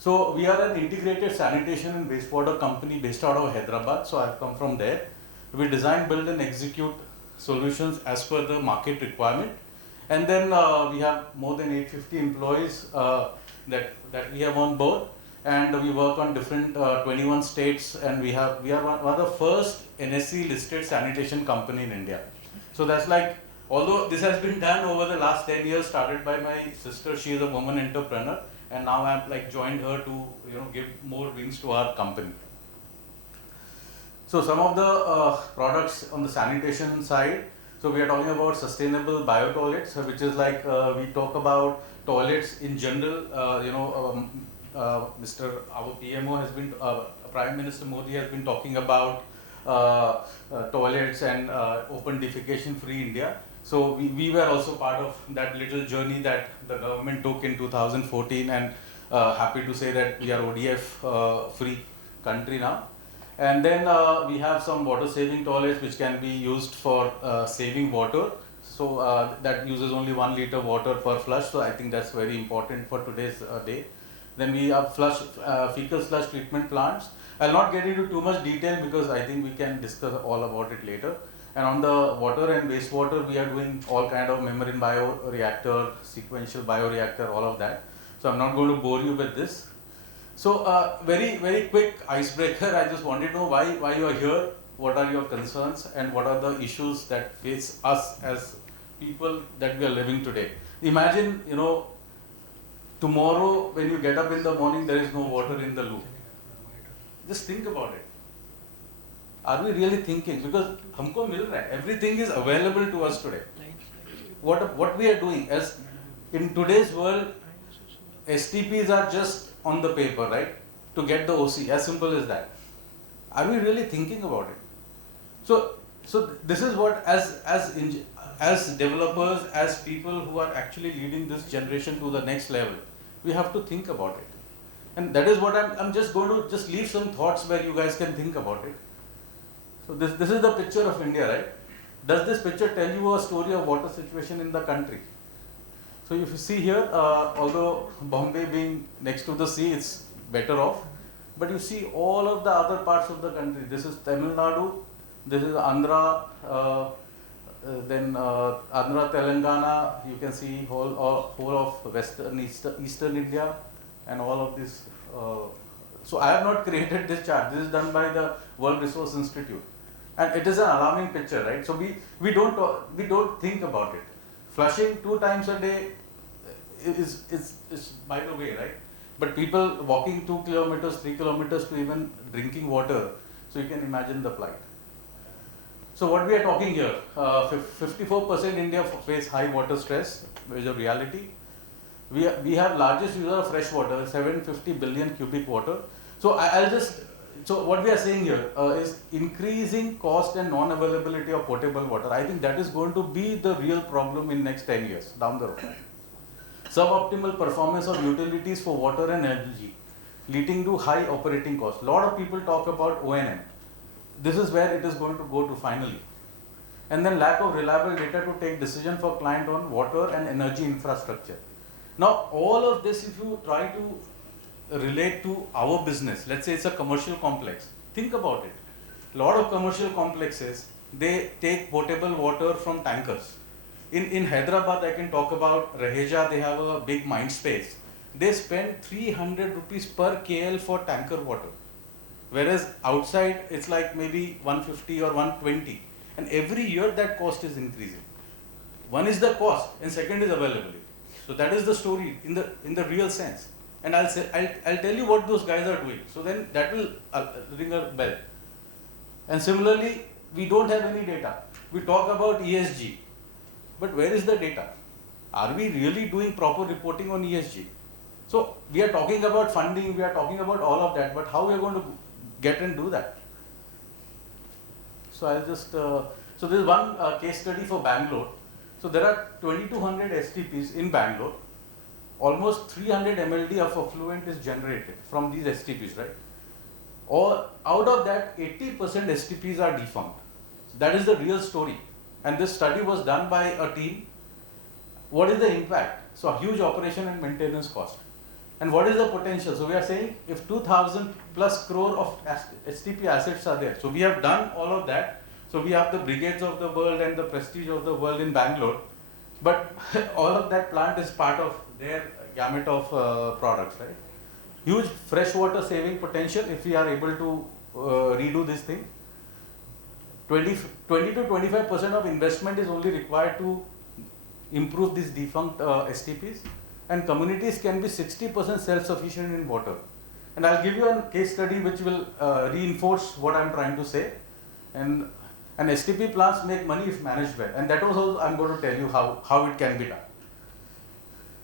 So we are an integrated sanitation and wastewater company based out of Hyderabad. So I've come from there. We design, build and execute solutions as per the market requirement. And then we have more than 850 employees that we have on board. And we work on different 21 states, and we are one of the first NSE listed sanitation company in India. So that's like, although this has been done over the last 10 years, started by my sister, she is a woman entrepreneur. And now I've like joined her to give more wings to our company. So some of the products on the sanitation side. So we are talking about sustainable bio toilets, which is like we talk about toilets in general. Our PMO has been, Prime Minister Modi has been talking about toilets and open defecation free India. So we were also part of that little journey that the government took in 2014, and happy to say that we are ODF free country now. And then we have some water saving toilets which can be used for saving water. So that uses only 1 liter water per flush. So I think that's very important for today's day. Then we have fecal sludge treatment plants. I'll not get into too much detail because I think we can discuss all about it later. And on the water and wastewater, we are doing all kind of membrane bioreactor, sequential bioreactor, all of that. So I'm not going to bore you with this. So very quick icebreaker. I just wanted to know why you are here, what are your concerns, and what are the issues that face us as people that we are living today. Imagine, tomorrow when you get up in the morning, there is no water in the loop. Just think about it. Are we really thinking? Because humko mil raha hai. Everything is available to us today. What we are doing, as in today's world, STPs are just on the paper, right? To get the OC, as simple as that. Are we really thinking about it? So this is what, as developers, as people who are actually leading this generation to the next level, we have to think about it. And that is what I'm just going to just leave some thoughts where you guys can think about it. So this is the picture of India, right? Does this picture tell you a story of water situation in the country? So if you see here, although Bombay being next to the sea, it's better off. But you see all of the other parts of the country. This is Tamil Nadu, this is Andhra, then Andhra, Telangana. You can see whole of Western, Eastern India, and all of this. So I have not created this chart. This is done by the World Resource Institute, and it is an alarming picture, right? So we don't think about it. Flushing 2 times a day is by the way, right? But people walking 2 kilometers, 3 kilometers to even drinking water, so you can imagine the plight. So what we are talking here, 54% India face high water stress, which is a reality. We have largest user of fresh water, 750 billion cubic water. So so what we are saying here is increasing cost and non-availability of potable water. I think that is going to be the real problem in next 10 years down the road. Suboptimal performance of utilities for water and energy, leading to high operating costs. A lot of people talk about O&M. This is where it is going to go to finally. And then lack of reliable data to take decision for client on water and energy infrastructure. Now all of this, if you try to relate to our business, let's say it's a commercial complex, think about it. A lot of commercial complexes, they take potable water from tankers. In Hyderabad, I can talk about Raheja, they have a big mind space. They spend 300 rupees per KL for tanker water. Whereas outside, it's like maybe 150 or 120. And every year that cost is increasing. One is the cost and second is availability. So that is the story in the real sense. And I'll tell you what those guys are doing. So then that will ring a bell. And similarly, we don't have any data. We talk about ESG. But where is the data? Are we really doing proper reporting on ESG? So we are talking about funding, we are talking about all of that, but how we are going to get and do that? So I'll just, so this is one case study for Bangalore. So there are 2200 STPs in Bangalore. Almost 300 MLD of effluent is generated from these STPs, right? Or out of that, 80% STPs are defunct. That is the real story. And this study was done by a team. What is the impact? So a huge operation and maintenance cost. And what is the potential? So we are saying if 2000 plus crore of STP assets are there. So we have done all of that. So we have the brigades of the world and the prestige of the world in Bangalore. But all of that plant is part of their gamut of products, right? Huge freshwater saving potential if we are able to redo this thing. 20 to 25% of investment is only required to improve these defunct STPs, and communities can be 60% self-sufficient in water. And I'll give you a case study which will reinforce what I'm trying to say. And STP plants make money if managed well, and that was also I'm going to tell you how it can be done.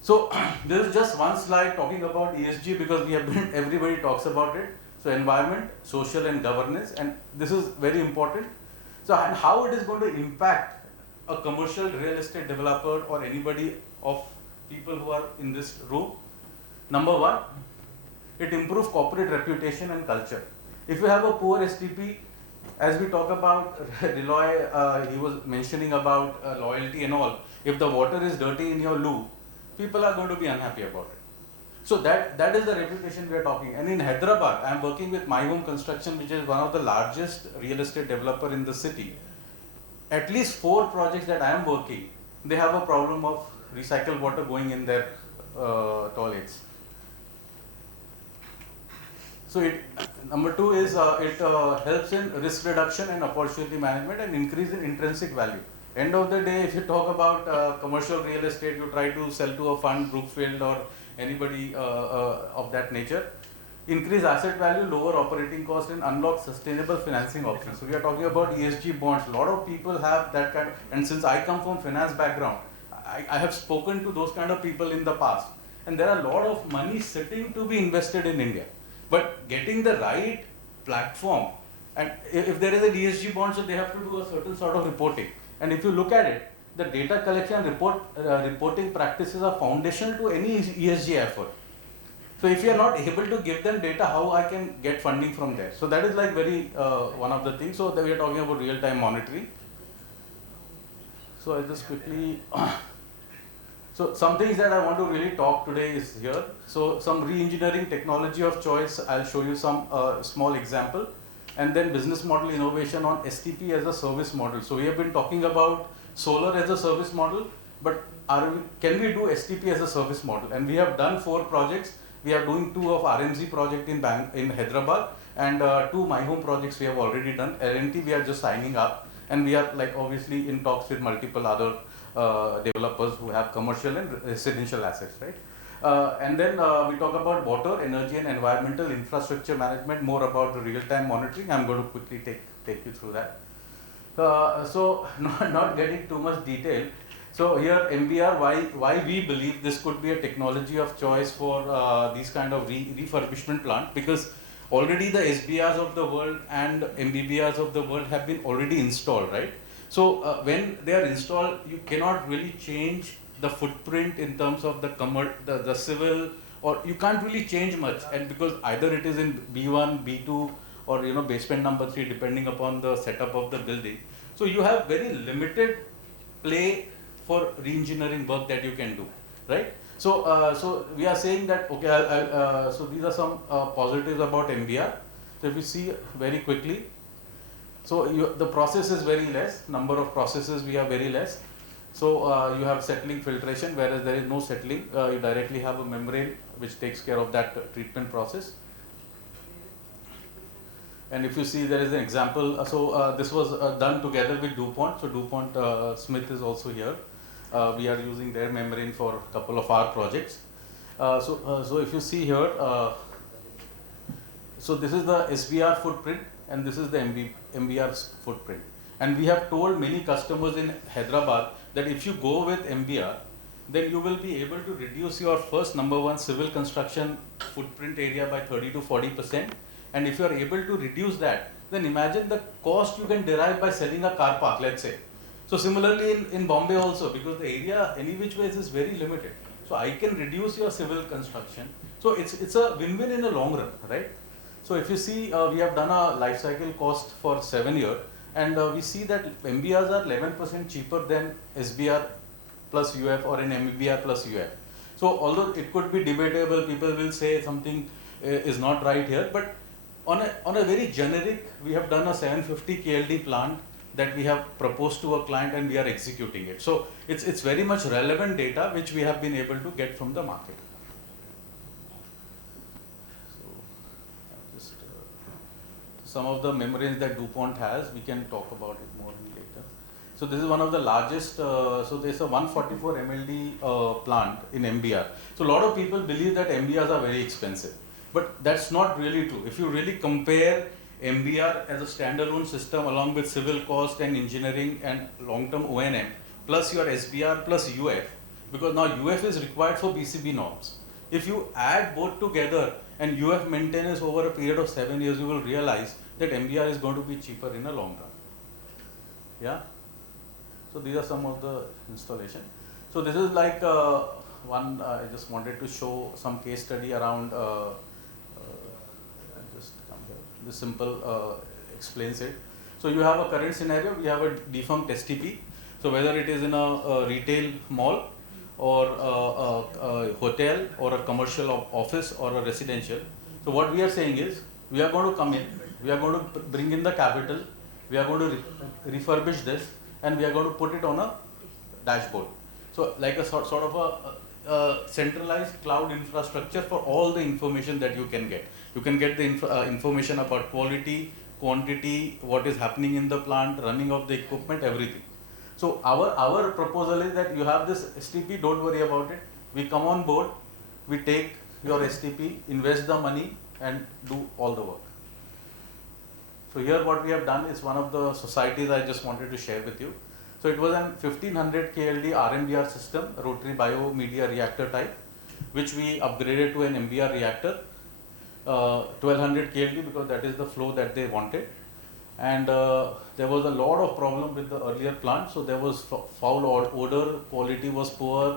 So this is just one slide talking about ESG because we have been, everybody talks about it. So environment, social and governance, and this is very important. So and how it is going to impact a commercial real estate developer or anybody of people who are in this room. Number one, it improves corporate reputation and culture. If you have a poor STP, as we talk about Reloy, he was mentioning about loyalty and all. If the water is dirty in your loo, people are going to be unhappy about it. So that is the reputation we are talking. And in Hyderabad, I am working with My Home Construction, which is one of the largest real estate developer in the city. At least 4 projects that I am working, they have a problem of recycled water going in their toilets. So number 2 is it helps in risk reduction and opportunity management and increase in intrinsic value. End of the day, if you talk about commercial real estate, you try to sell to a fund, Brookfield or anybody of that nature. Increase asset value, lower operating cost, and unlock sustainable financing options. So we are talking about ESG bonds. A lot of people have that kind of, and since I come from finance background, I have spoken to those kind of people in the past. And there are a lot of money sitting to be invested in India. But getting the right platform, and if there is an ESG bond, so they have to do a certain sort of reporting. And if you look at it, the data collection and reporting practices are foundational to any ESG effort. So if you are not able to give them data, how I can get funding from there? So that is like very one of the things. So that we are talking about real-time monitoring. So I just quickly. So some things that I want to really talk today is here. So some re-engineering technology of choice. I'll show you some small example, and then business model innovation on STP as a service model. So we have been talking about solar as a service model, but can we do STP as a service model? And we have done 4 projects. We are doing 2 of RMZ project in Hyderabad, and 2 My Home projects we have already done. L&T we are just signing up, and we are like obviously in talks with multiple other developers who have commercial and residential assets, right? And then we talk about water, energy and environmental infrastructure management, more about the real-time monitoring. I'm going to quickly take you through that. So not getting too much detail. So here MBR, why we believe this could be a technology of choice for these kind of refurbishment plant, because already the SBRs of the world and MBBRs of the world have been already installed, right? So when they are installed, you cannot really change the footprint in terms of the civil, or you can't really change much, and because either it is in B1, B2, or basement number 3, depending upon the setup of the building. So you have very limited play for re-engineering work that you can do, right? So so we are saying that okay. So these are some positives about MBR. So if you see very quickly. So the process is very less, number of processes we have very less. So you have settling filtration, whereas there is no settling. You directly have a membrane which takes care of that treatment process. And if you see, there is an example. This was done together with DuPont. So DuPont Smith is also here. We are using their membrane for a couple of our projects. So if you see here, so this is the SBR footprint, and this is the MBR footprint. And we have told many customers in Hyderabad that if you go with MBR, then you will be able to reduce your first number 1 civil construction footprint area by 30 to 40%. And if you are able to reduce that, then imagine the cost you can derive by selling a car park, let's say. So similarly in Bombay also, because the area any which ways is very limited. So I can reduce your civil construction. So it's a win-win in the long run, right? So if you see, we have done a life cycle cost for 7 years, and we see that MBRs are 11% cheaper than SBR plus UF or an MBR plus UF. So although it could be debatable, people will say something is not right here, but on a very generic, we have done a 750 KLD plant that we have proposed to a client, and we are executing it. So it's very much relevant data which we have been able to get from the market. Some of the membranes that DuPont has, we can talk about it more later. So this is one of the largest, so there's a 144 MLD plant in MBR. So a lot of people believe that MBRs are very expensive, but that's not really true. If you really compare MBR as a standalone system along with civil cost and engineering and long-term O&M plus your SBR plus UF, because now UF is required for BCB norms. If you add both together and UF maintenance over a period of 7 years, you will realize that MBR is going to be cheaper in the long run. Yeah. So these are some of the installation. So this is like one. I just wanted to show some case study around. Just come here. This simple explains it. So you have a current scenario, we have a defunct STP. So whether it is in a retail mall or a hotel or a commercial office or a residential. So what we are saying is, we are going to come in, we are going to bring in the capital, we are going to refurbish this, and we are going to put it on a dashboard. So like a sort of a centralized cloud infrastructure for all the information that you can get. You can get the information about quality, quantity, what is happening in the plant, running of the equipment, everything. So our proposal is that you have this STP, don't worry about it. We come on board, we take your STP, invest the money and do all the work. So here what we have done is one of the societies I just wanted to share with you. So it was an 1500 KLD RMBR system, rotary biomedia reactor type, which we upgraded to an MBR reactor, 1200 KLD because that is the flow that they wanted. And there was a lot of problem with the earlier plant. So there was foul odor, quality was poor,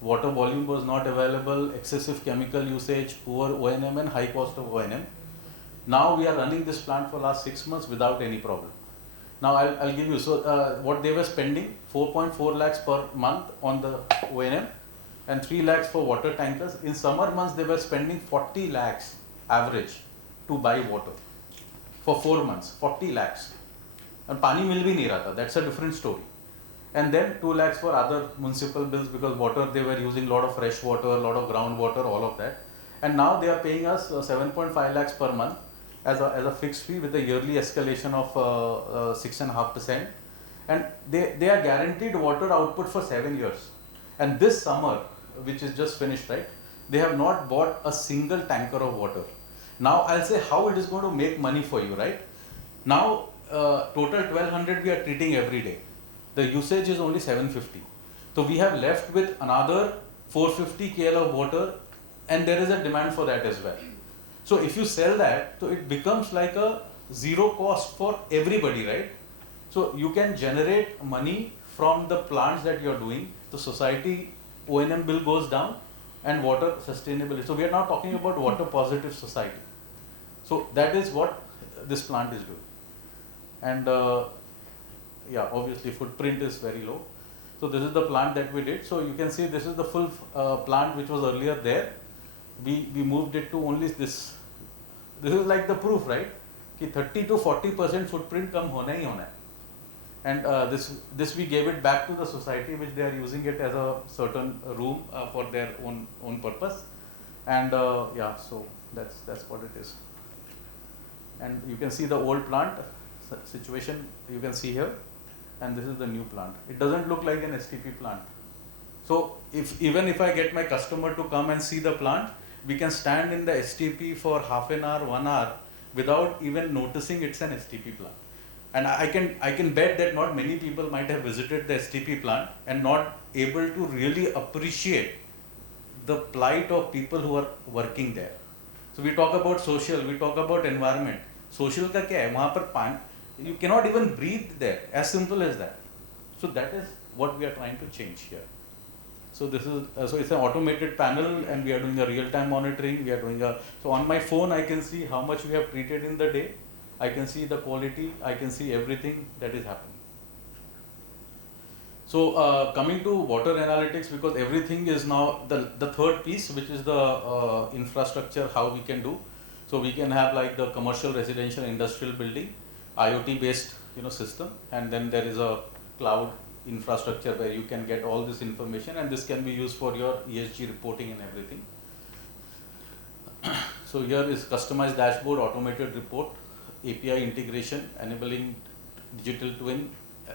water volume was not available, excessive chemical usage, poor O&M and high cost of O&M. Now we are running this plant for last 6 months without any problem. Now I'll give you, so what they were spending, 4.4 lakhs per month on the O&M and 3 lakhs for water tankers. In summer months they were spending 40 lakhs average to buy water for 4 months, 40 lakhs. And pani mil bhi nahi raha tha, that's a different story. And then 2 lakhs for other municipal bills because water, they were using a lot of fresh water, a lot of groundwater, all of that. And now they are paying us 7.5 lakhs per month as a fixed fee with a yearly escalation of 6.5%. And they are guaranteed water output for 7 years. And this summer, which is just finished, right, they have not bought a single tanker of water. Now I'll say how it is going to make money for you, right? Now total 1200 we are treating every day. The usage is only 750. So we have left with another 450 KL of water and there is a demand for that as well. So if you sell that, so it becomes like a zero cost for everybody, right? So you can generate money from the plants that you are doing. The society O&M bill goes down and water sustainability. So we are now talking about water positive society. So that is what this plant is doing. And yeah, obviously footprint is very low. So this is the plant that we did. So you can see this is the full plant which was earlier there. We moved it to only this. This is like the proof, right? Ki 30 to 40% footprint kam hona hi hona hai. And this we gave it back to the society, which they are using it as a certain room for their own purpose. And yeah, so that's what it is. And you can see the old plant situation you can see here, and this is the new plant. It doesn't look like an STP plant. So even if I get my customer to come and see the plant, we can stand in the STP for half an hour, 1 hour without even noticing it's an STP plant. And I can bet that not many people might have visited the STP plant and not able to really appreciate the plight of people who are working there. So we talk about social, we talk about environment. Social ka kya hai? Wahan par you cannot even breathe there, as simple as that. So that is what we are trying to change here. So this is so it's an automated panel, and we are doing a real-time monitoring. We are doing so on my phone I can see how much we have treated in the day. I can see the quality. I can see everything that is happening. So coming to water analytics, because everything is now the third piece, which is the infrastructure, how we can do. So we can have like the commercial, residential, industrial building, IoT based system, and then there is a cloud infrastructure where you can get all this information, and this can be used for your ESG reporting and everything. So here is customized dashboard, automated report, API integration, enabling digital twin,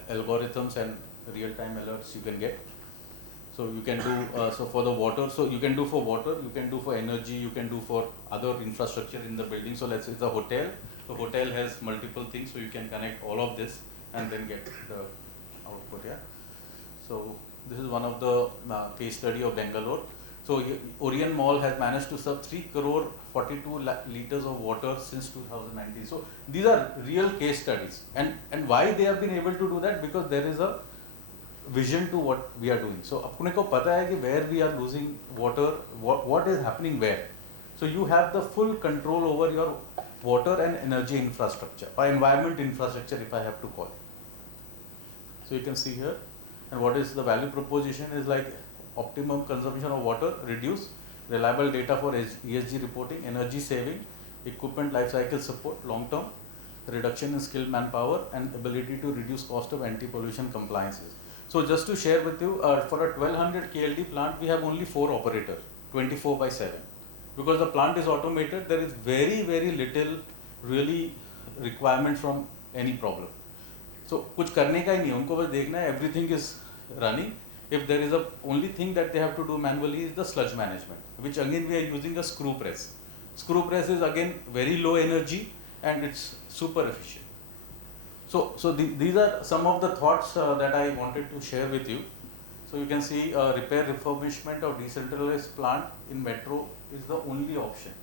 algorithms and real-time alerts you can get. So you can do so for the water, so you can do for water, you can do for energy, you can do for other infrastructure in the building. So let's say it's a hotel. The hotel has multiple things, so you can connect all of this and then get the output. Yeah. So this is one of the case study of Bangalore. So Orion Mall has managed to serve 3 crore 42 liters of water since 2019. So these are real case studies, and why they have been able to do that? Because there is a vision to what we are doing. So apne ko pata hai ki where we are losing water, what is happening where. So you have the full control over your water and energy infrastructure, or environment infrastructure if I have to call it. So you can see here, and what is the value proposition is like optimum consumption of water, reduce, reliable data for ESG reporting, energy saving, equipment life cycle support, long term, reduction in skilled manpower, and ability to reduce cost of anti-pollution compliances. So just to share with you, for a 1200 KLD plant, we have only 4 operators, 24/7. Because the plant is automated, there is very, very little really requirement from any problem. So कुछ करने का ही नहीं है, उनको बस देखना है, everything is running. If there is a only thing that they have to do manually is the sludge management, which again we are using a screw press. Screw press is again very low energy and it's super efficient. So these are some of the thoughts that I wanted to share with you. So you can see repair refurbishment of decentralized plant in metro is the only option.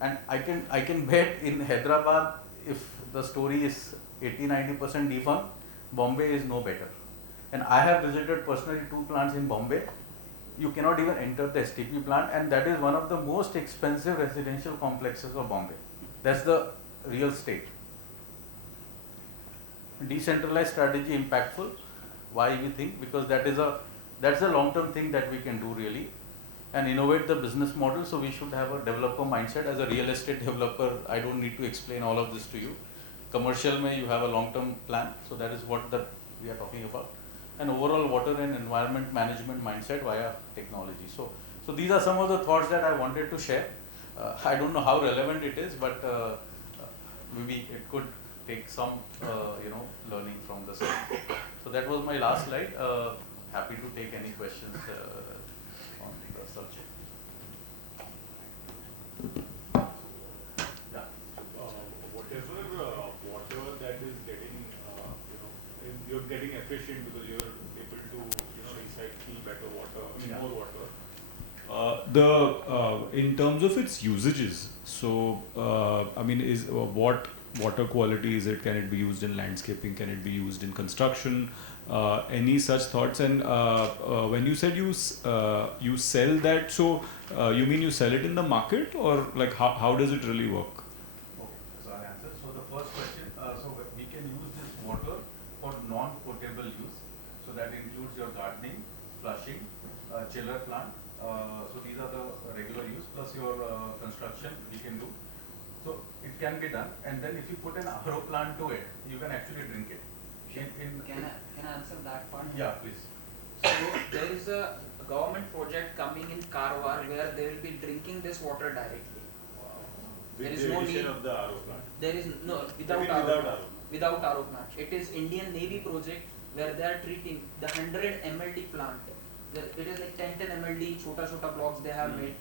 And I can bet in Hyderabad, if the story is 80-90% defunct, Bombay is no better. And I have visited personally 2 plants in Bombay. You cannot even enter the STP plant, and that is one of the most expensive residential complexes of Bombay. That's the real state. Decentralized strategy impactful. Why we think? Because that's a long-term thing that we can do really, and innovate the business model. So we should have a developer mindset. As a real estate developer, I don't need to explain all of this to you. Commercial mein you have a long-term plan. So that is what we are talking about. And overall water and environment management mindset via technology. So these are some of the thoughts that I wanted to share. I don't know how relevant it is, but maybe it could take some learning from the same. So that was my last slide. Happy to take any questions on the subject. Yeah. Whatever water that is getting, you're getting efficient because you're able to, recycle better water, more water. In terms of its usages, so is what water quality is it? Can it be used in landscaping? Can it be used in construction? Any such thoughts? And when you said you sell that, so you mean you sell it in the market, or like how does it really work? Okay, so I'll answer. So the first question, so we can use this water for non-potable use. So that includes your gardening, flushing, chiller plant. So these are the regular use, plus your construction we can do. So it can be done, and then if you put an RO plant to it, you can actually drink it. Can I answer that part? Yeah, please. So there is a government project coming in Karwar where they will be drinking this water directly. With there is the no addition need of the RO plant. There is no without RO plant. It is Indian Navy project where they are treating the 100 MLD plant. It is like 10 MLD chota blocks they have made.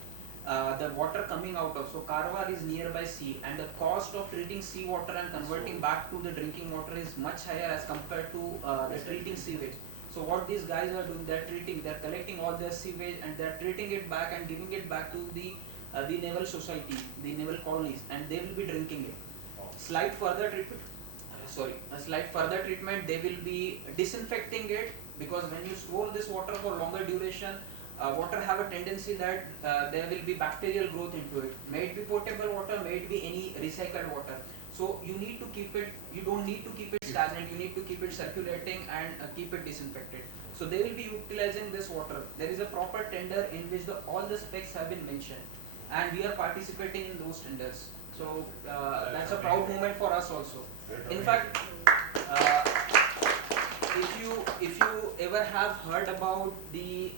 The water coming out of, so Karwar is nearby sea, and the cost of treating sea water and converting back to the drinking water is much higher as compared to the treating sewage. So what these guys are doing, they're collecting all their sewage and they're treating it back and giving it back to the naval society, the naval colonies, and they will be drinking it. Slight further treatment, they will be disinfecting it, because when you store this water for longer duration, water have a tendency that there will be bacterial growth into it. May it be potable water, may it be any recycled water. So you need to keep it, you don't need to keep it stagnant, you need to keep it circulating and keep it disinfected. So they will be utilizing this water. There is a proper tender in which all the specs have been mentioned, and we are participating in those tenders. So that's a proud moment for us also. In fact, if you ever have heard about the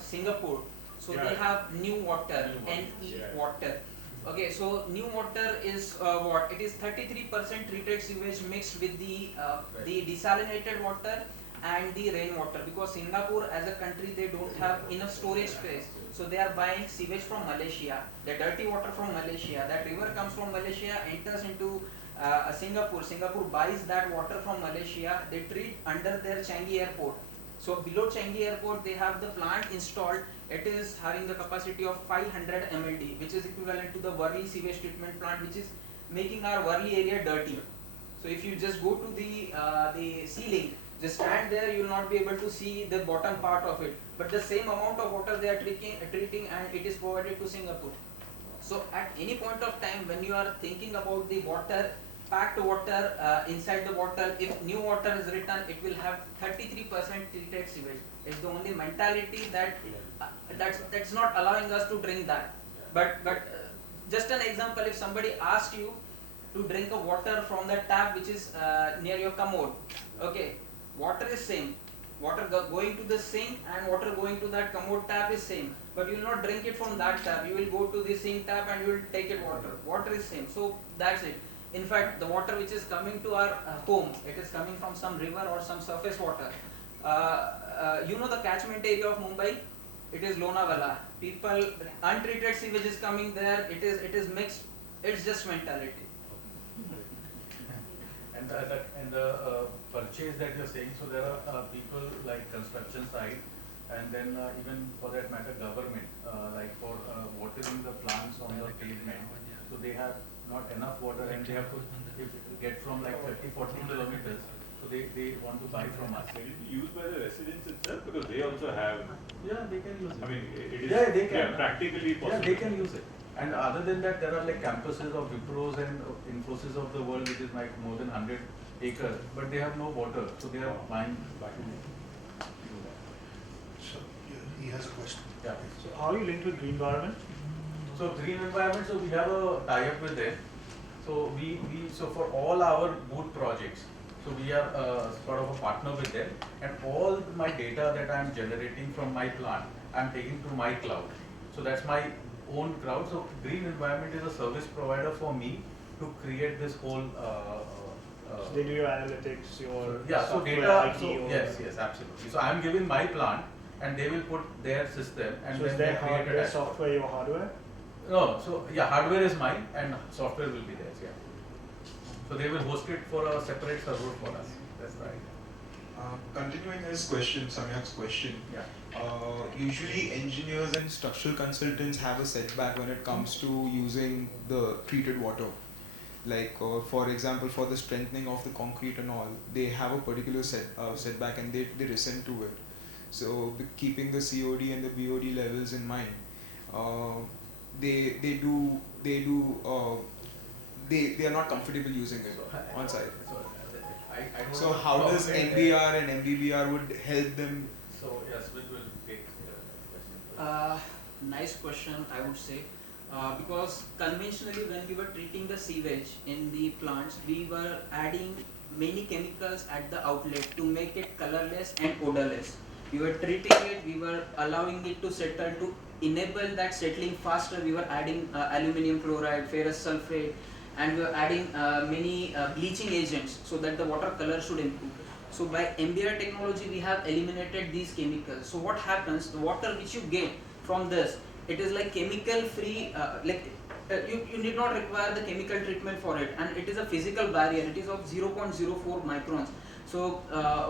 Singapore, so they have new water, NE water. Okay, so new water is what? It is 33% treated sewage mixed with the desalinated water and the rainwater, because Singapore as a country, they don't have enough storage space. So they are buying sewage from Malaysia, the dirty water from Malaysia. That river comes from Malaysia, enters into Singapore. Singapore buys that water from Malaysia. They treat under their Changi airport. So below Changi airport, they have the plant installed. It is having the capacity of 500 MLD, which is equivalent to the Worli sewage treatment plant, which is making our Worli area dirty. So if you just go to the ceiling, just stand there, you will not be able to see the bottom part of it. But the same amount of water they are treating, and it is provided to Singapore. So at any point of time when you are thinking about the water, packed water inside the bottle, if new water is written, it will have 33% treated sewage. It's the only mentality that that's not allowing us to drink that. But just an example, if somebody asks you to drink a water from the tap which is near your commode, okay, water is same, water going to the sink and water going to that commode tap is same, but you will not drink it from that tap. You will go to the sink tap and you will take it water is same. So that's it. In fact, the water which is coming to our home, it is coming from some river or some surface water. You know the catchment area of Mumbai, it is Lonavala. People, untreated sewage is coming there, it is mixed, it's just mentality. And the purchase that you're saying, so there are people like construction site, and then even for that matter government, like for watering the plants on the pavement. So they have not enough water and they have to get from like 30-40 kilometers. So they want to buy from us. Can it be used by the residents itself? Because they also have... Yeah, they can use it. I mean, it is they can. Practically possible. Yeah, they can use it. And other than that, there are like campuses of Wipros and Infosys of the world, which is like more than 100 acres, but they have no water, so they are buying back. So, he has a question. Yeah. So how are you linked with green environment? So green environment, so we have a tie-up with them. So so for all our boot projects, so we are sort of a partner with them, and all my data that I am generating from my plant, I am taking to my cloud. So that's my own cloud. So green environment is a service provider for me to create this whole. So they do your analytics, your so software, data. IT, So yes, absolutely. So I am giving my plant, and they will put their system, and so then is they their create a hardware, dashboard. software, your hardware? No, so yeah, hardware is mine, and software will be theirs. Yeah. So they will host it for a separate server for us. That's right. Continuing his question, Samyak's question. Yeah. Usually engineers and structural consultants have a setback when it comes to using the treated water. Like for example, for the strengthening of the concrete and all, they have a particular setback and they resent to it. So keeping the COD and the BOD levels in mind, they are not comfortable using it on site. So how does NBR and MBBR would help them? So yes, we will take question. Nice question, I would say. Because conventionally when we were treating the sewage in the plants, we were adding many chemicals at the outlet to make it colorless and odorless. We were treating it, we were allowing it to settle. To enable that settling faster, we were adding aluminum chloride, ferrous sulfate, and we were adding many bleaching agents so that the water color should improve. So by MBR technology, we have eliminated these chemicals. So what happens, the water which you get from this, it is like chemical free, you need not require the chemical treatment for it, and it is a physical barrier, it is of 0.04 microns. So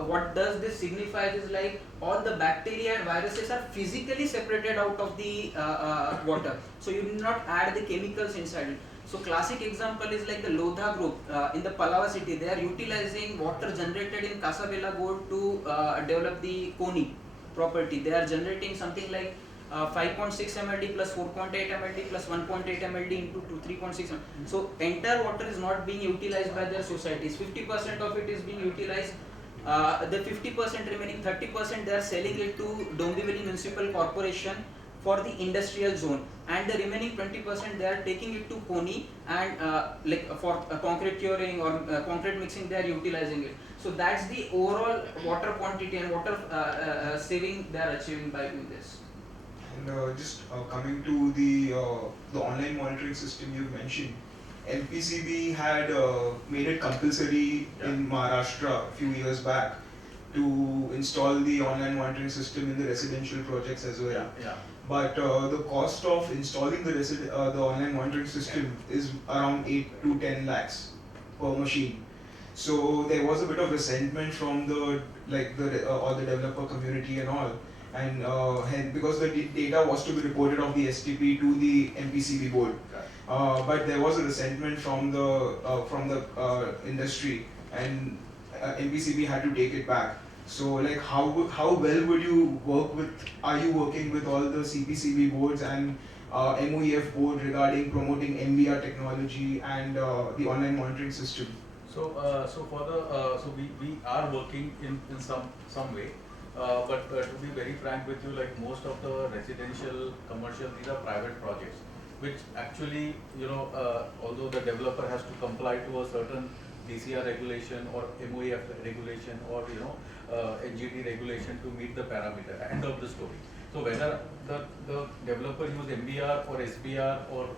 what does this signify is like all the bacteria and viruses are physically separated out of the water. So you do not add the chemicals inside it. So classic example is like the Lodha group in the Pallava city. They are utilizing water generated in Casabella gold to develop the Koni property. They are generating something like 5.6 mld plus 4.8 mld plus 1.8 mld into 3.6 mld. So entire water is not being utilized by their societies. 50% of it is being utilized. The 50% remaining 30% they are selling it to Dombivli Municipal Corporation for the industrial zone, and the remaining 20% they are taking it to Koni and like for concrete curing or concrete mixing they are utilizing it. So that's the overall water quantity and water saving they are achieving by doing this. And just coming to the online monitoring system you mentioned, MPCB had made it compulsory in Maharashtra a few years back to install the online monitoring system in the residential projects as well. But the cost of installing the online monitoring system is around 8 to 10 lakhs per machine. So there was a bit of resentment from the developer community and all, and because the data was to be reported of the STP to the MPCB board, but there was a resentment from the industry, and MPCB had to take it back. So like how well would you work with? Are you working with all the CPCB boards, and MOEF board regarding promoting MBR technology and the online monitoring system? So we are working in some way, but to be very frank with you, like most of the residential, commercial, these are private projects, which actually, although the developer has to comply to a certain DCR regulation or MOEF regulation or NGT regulation to meet the parameter. End of the story. So whether the developer use MBR or SBR or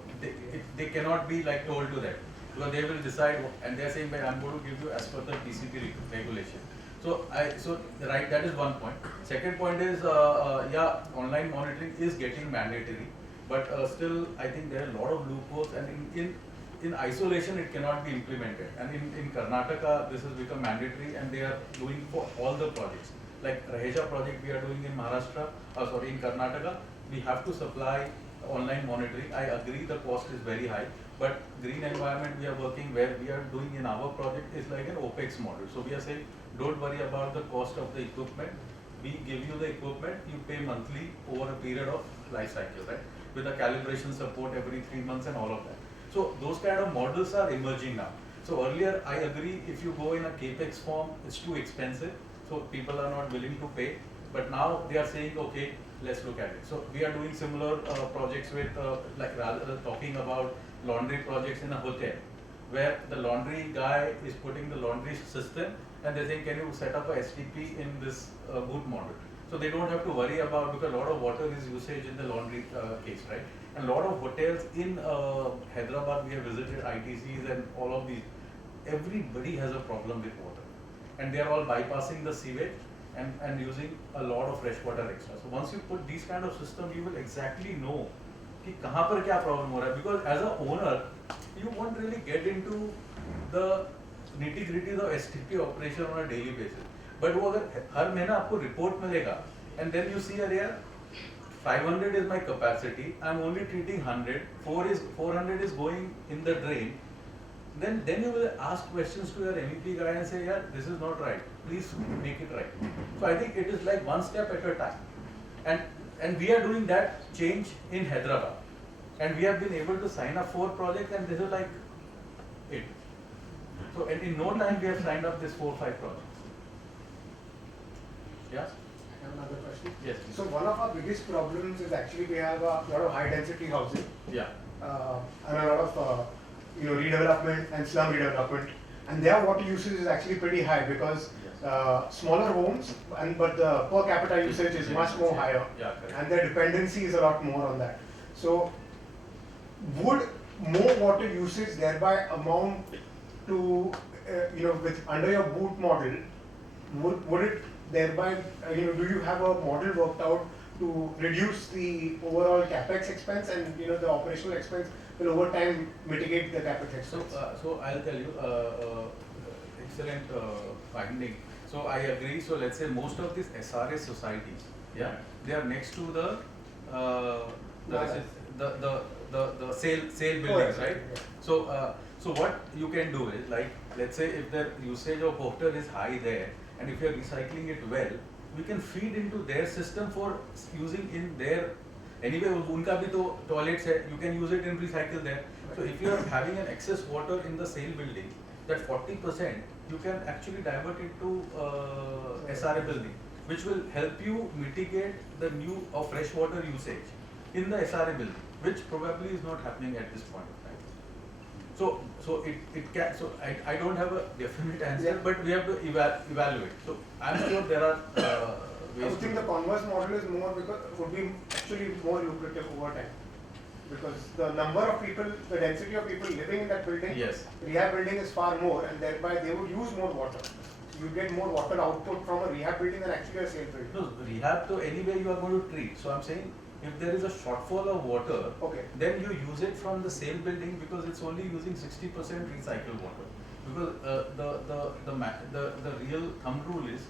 they cannot be like told to that, because they will decide and they are saying, I'm going to give you as per the PCP regulation. So right, that is one point. Second point is online monitoring is getting mandatory, but still I think there are a lot of loopholes, and in isolation it cannot be implemented. And in Karnataka this has become mandatory, and they are doing for all the projects. Like Raheja project we are doing in in Karnataka, we have to supply online monitoring. I agree the cost is very high, but green environment we are working where we are doing in our project is like an OPEX model. So we are saying, don't worry about the cost of the equipment. We give you the equipment, you pay monthly over a period of life cycle, right? With a calibration support every 3 months and all of that. So those kind of models are emerging now. So earlier I agree, if you go in a capex form, it's too expensive. So people are not willing to pay. But now they are saying, okay, let's look at it. So we are doing similar projects with, rather talking about laundry projects in a hotel, where the laundry guy is putting the laundry system and they're saying, can you set up a STP in this boot model? So they don't have to worry about, because a lot of water is usage in the laundry case, right? And a lot of hotels in Hyderabad, we have visited ITCs and all of these, everybody has a problem with water. And they are all bypassing the sewage and using a lot of fresh water extra. So once you put these kind of system, you will exactly know कि कहाँ पर क्या problem हो रहा है. Because as an owner, you won't really get into the nitty-gritties of STP operation on a daily basis. But वो अगर हर महीना आपको report मिलेगा, and then you see अरे यार 500 is my capacity, I'm only treating 100, 400 is going in the drain. Then you will ask questions to your MEP guy and say, yeah, this is not right. Please make it right. So I think it is like one step at a time. And we are doing that change in Hyderabad. And we have been able to sign up 4 projects, and this is like it. So and in no time we have signed up this 4 or 5 projects. Yes? I have another question. Yes. So one of our biggest problems is actually we have a lot of high density housing. Yeah. And a lot of redevelopment and slum redevelopment, and their water usage is actually pretty high because smaller homes, but the per capita usage is much more higher, and their dependency is a lot more on that. So would more water usage thereby amount to with under your boot model, would it thereby do you have a model worked out to reduce the overall capex expense, and the operational expense will over time mitigate the capex expense? So I'll tell you, excellent finding. So I agree. So let's say most of these SRA societies, they are next to the sale buildings, right? So what you can do is, like, let's say if the usage of water is high there, and if you are recycling it well, we can feed into their system for using in their. Anyway, उनका भी तो toilets है, you can use it and recycle there. So if you are having an excess water in the sale building, that 40% you can actually divert it to SRA building, which will help you mitigate the new or fresh water usage in the SRA building, which probably is not happening at this point of time. So it can. So I don't have a definite answer, but we have to evaluate. So I'm sure there are. I would think the converse model is more because would be actually more lucrative over time, because the number of people, the density of people living in that building, rehab building is far more, and thereby they would use more water. You get more water output from a rehab building than actually a sale building. No, rehab to anyway you are going to treat. So I'm saying if there is a shortfall of water, then you use it from the sale building because it's only using 60% recycled water. Because the real thumb rule is,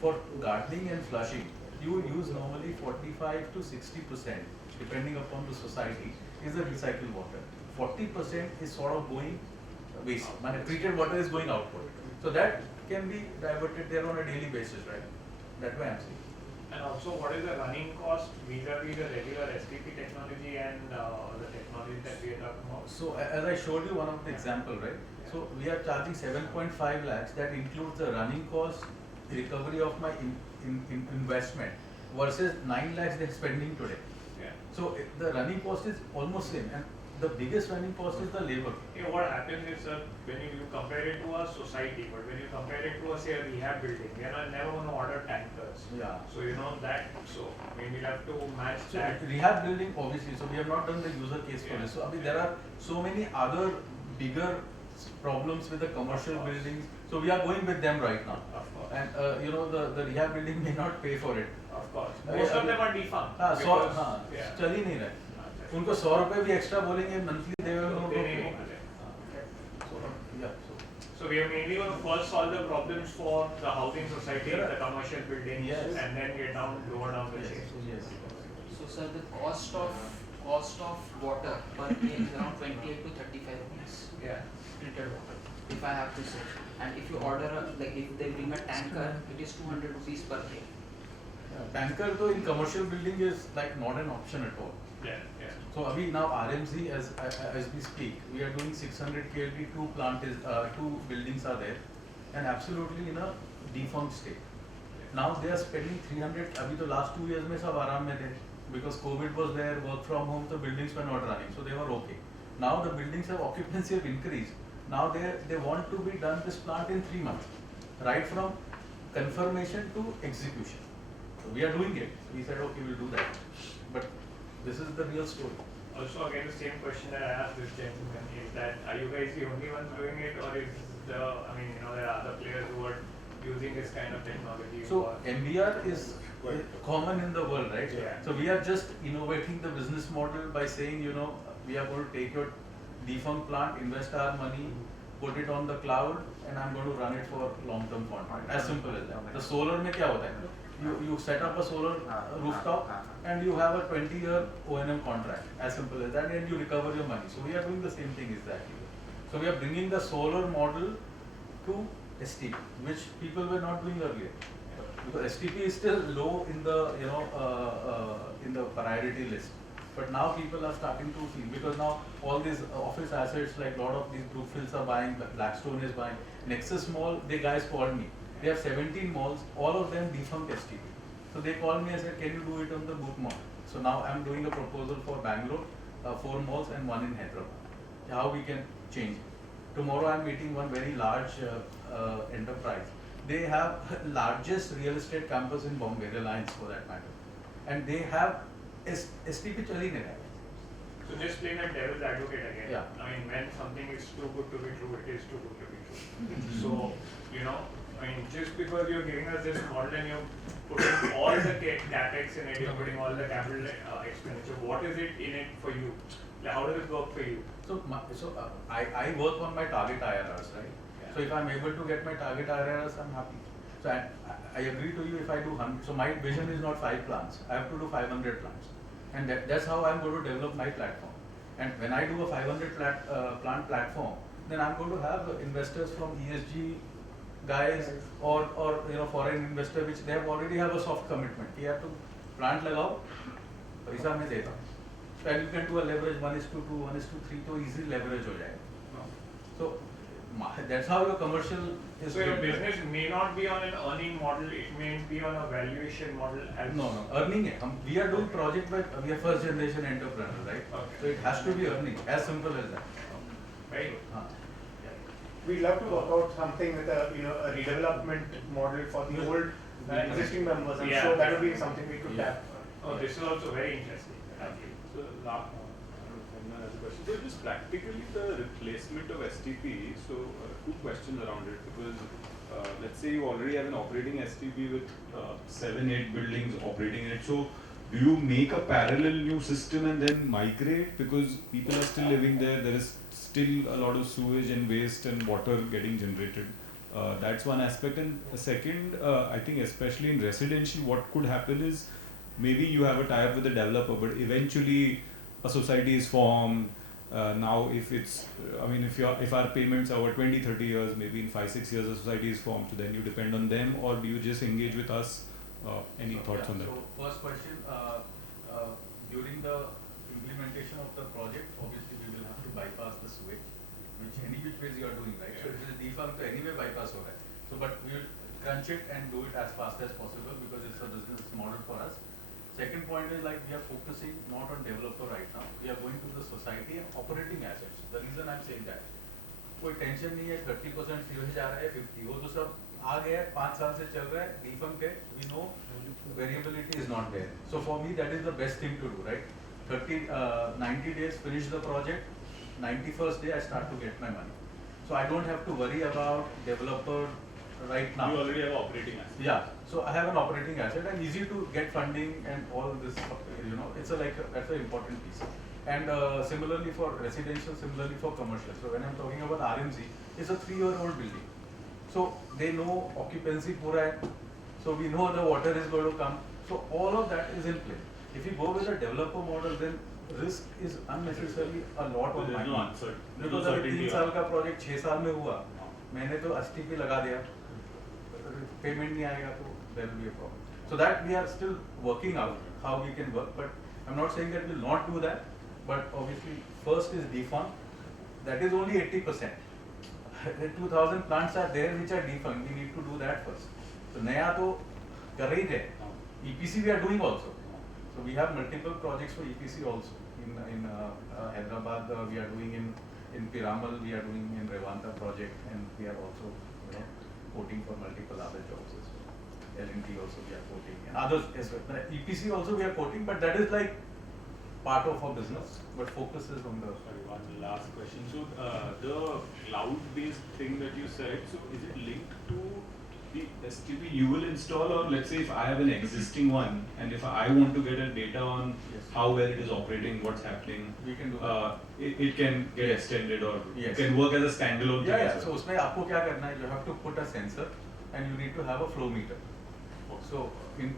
for gardening and flushing, you would use normally 45 to 60%, depending upon the society, is the recycled water. 40% is sort of going waste. Treated water is going outward. So that can be diverted there on a daily basis, right? That way I'm saying. And also, what is the running cost vis-a-vis the regular STP technology and the technology that we are talking about? So as I showed you one of the example, right? So we are charging 7.5 lakhs. That includes the running cost, recovery of my investment versus 9 lakhs they're spending today. Yeah. So the running cost is almost same, and the biggest running cost is the labor. Yeah, what happens is when you compare it to a society, but when you compare it to say a rehab building, we are never going to order tankers. Yeah. So you know that. So we will have to match So that. rehab building, obviously. So we have not done the user case for this. So I mean, there are so many other bigger problems with the commercial buildings. So we are going with them right now. Of course. And you know, the rehab building may not pay for it. Of course. Most of them are defunct. हाँ, Yeah. चल ही नहीं रहे. उनको 100 रुपए भी extra बोलेंगे monthly they will not They- So we are mainly going to first solve the problems for the housing society, the commercial buildings, Yes. and then get lower down the chain. Yes. So sir, the cost of water per kg is around 28 to 35 rupees. Yeah. Filtered water, if I have to say. And if you order if they bring a tanker, it is 200 rupees per kg. Tanker though in commercial building is like not an option at all. Yeah, yeah. So abhi now RMC as we speak, we are doing 600 KLD, two buildings are there, and absolutely in a defunct state. Now they are spending 300. Abhi to last 2 years में सब आराम में थे because COVID was there, work from home, the buildings were not running, so they were okay. Now the buildings have occupancy have increased. Now they want to be done this plant in 3 months, right from confirmation to execution. So we are doing it. We said okay, we'll do that, but this is the real story. Also, again, the same question that I asked this gentleman is that are you guys the only ones doing it, or is there are other players who are using this kind of technology? So MBR is common in the world, right? Yeah. So we are just innovating the business model by saying, we are going to take your defunct plant, invest our money, put it on the cloud, and I'm going to run it for long-term contract. As simple as that. The solar में क्या होता है? You set up a solar rooftop and you have a 20-year O&M contract. As simple as that, and you recover your money. So we are doing the same thing exactly. So we are bringing the solar model to STP, which people were not doing earlier. Because STP is still low in the in the priority list. But now people are starting to feel, because now all these office assets, like a lot of these Brookfields are buying, Blackstone is buying. Nexus Mall, the guys called me. They have 17 malls, all of them defunct STP. So they called me and said, can you do it on the Boot Mall? So now I'm doing a proposal for Bangalore, 4 malls and 1 in Hyderabad. How we can change it. Tomorrow I'm meeting one very large enterprise. They have largest real estate campus in Bombay, Reliance for that matter. And they have STP chali nahi raha. So just playing a devil's advocate again. Yeah. I mean, when something is too good to be true, it is too good to be true. So, just because you're giving us this model and you're putting all the capex in it, you're putting all the capital expenditure, what is it in it for you? Like, how does it work for you? So I work on my target IRRs, right? Yeah. So if I'm able to get my target IRRs, I'm happy. So I agree to you if I do 100. So my vision is not 5 plants. I have to do 500 plants. And that's how I'm going to develop my platform. And when I do a 500 plant platform, then I'm going to have investors from ESG guys or foreign investor, which they already have a soft commitment. You have to plant lagao, paisa mein deta. So and you can do a leverage 1:2, 1:3, so easy leverage ho jayega. So that's how your commercial is. So your business may not be on an earning model, it may be on a valuation model. No, earning hai. We are doing project by, we are first generation entrepreneur, right? Okay. So it has to be earning, as simple as that. Very good. We'd love to work out something with a redevelopment model for the old existing members. I'm sure that would be something we could tap. Oh, this is also very interesting. Thank you. So last, I don't know if anyone has a question. So just practically the replacement of STP. So 2 questions around it, because let's say you already have an operating STP with 7-8 buildings operating in it. So do you make a parallel new system and then migrate, because people are still living there? There is still a lot of sewage and waste and water getting generated. That's one aspect. And second, I think especially in residential, what could happen is maybe you have a tie-up with the developer, but eventually a society is formed. Now if it's, if our payments are over 20-30 years, maybe in 5-6 years a society is formed, so then you depend on them, or do you just engage with us Any thoughts on that? So first question, during the implementation of the project, obviously we will have to bypass the switch, which any which ways you are doing, right? So it is defunct, so anyway bypass ho raha hai. So but we will crunch it and do it as fast as possible because it's a business model for us. Second point is like we are focusing not on developer right now. We are going to the society and operating assets. The reason I'm saying that, कोई tension नहीं है 30% सीधे जा रहा है 50 वो तो सब आ गया 5 साल से चल रहा है डिफंक्ट है we know variability is not there. So for me that is the best thing to do, right? 90 days finish the project, 91st day I start to get my money. So I don't have to worry about developer right now. You already have operating asset. Yeah, so I have an operating asset and easy to get funding and all this, you know, it's that's an important piece. And similarly for residential, similarly for commercial. So when I'm talking about RMZ, it's a 3-year-old building. So they know occupancy pura hai, so we know the water is going to come. So all of that is in play. If you go with a developer model, then risk is unnecessarily a lot of money. No answer. Because अगर 3 साल का project 6 साल में हुआ, मैंने तो STP लगा दिया, payment नहीं आएगा तो there will be a problem. So that we are still working out how we can work, but I'm not saying that we will not do that, but obviously first is defunct, that is only 80%. The 2000 plants are there which are defunct, we need to do that first. So नया तो कर रही थे, EPC we are doing also. So we have multiple projects for EPC also. In Hyderabad we are doing in Piramal, we are doing in Revanta project, and we are also quoting for multiple other jobs as well. L&T also we are quoting, and others as well. But EPC also we are quoting, but that is like part of our business, but focus is on the... Sorry, one last question. So the cloud-based thing that you said, so is it linked to the STP you will install, or let's say if I have an existing one and if I want to get a data on how well it is operating, what's happening, we can do that. It can get extended or Yes. it can work as a standalone thing as So well. उसमें आपको क्या करना है? You have to put a sensor and you need to have a flow meter. So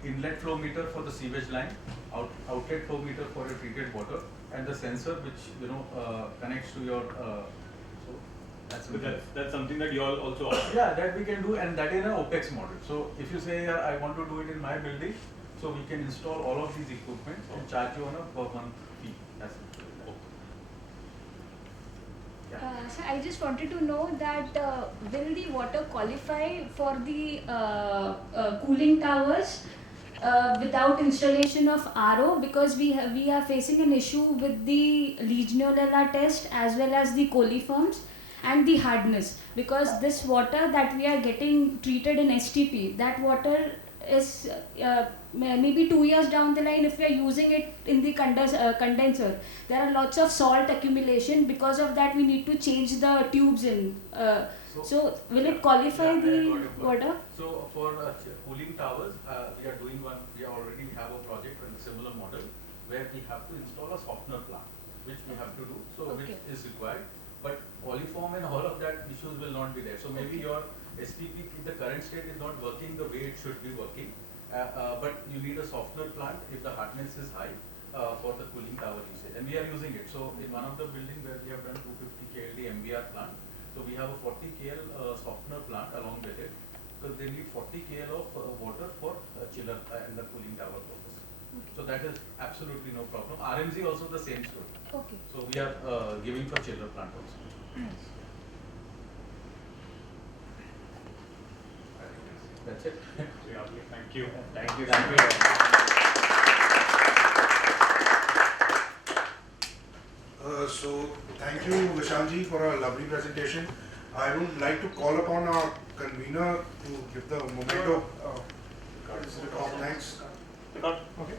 inlet flow meter for the sewage line, outlet flow meter for your treated water, and the sensor which connects to your So that's something that you all also offer. Yeah, that we can do, and that is an OPEX model. So if you say I want to do it in my building, so we can install all of these equipment and charge you on a per month fee. That's it. So I just wanted to know that will the water qualify for the cooling towers without installation of RO, because we are facing an issue with the Legionella test as well as the coliforms and the hardness, because this water that we are getting treated in STP, that water is maybe 2 years down the line, if we are using it in the condenser, there are lots of salt accumulation. Because of that we need to change the tubes in. So will it qualify the water? So for cooling towers, we are doing one, we already have a project in a similar model where we have to install a softener plant, which we have to do, so which is required. But coliform and all of that issues will not be there. So maybe your STP in the current state is not working the way it should be working, but you need a softener plant if the hardness is high for the cooling tower usage, and we are using it. So in one of the buildings where we have done 250 KLD MBR plant, so we have a 40 KL softener plant along with it, because they need 40 KL of water for chiller and the cooling tower purpose. So that is absolutely no problem. RMZ also the same story. Okay. So we are giving for chiller plant also. That's it. Thank you. Thank you. So thank you, Vishalji, for a lovely presentation. I would like to call upon our convener to give the memento. Thanks. Okay.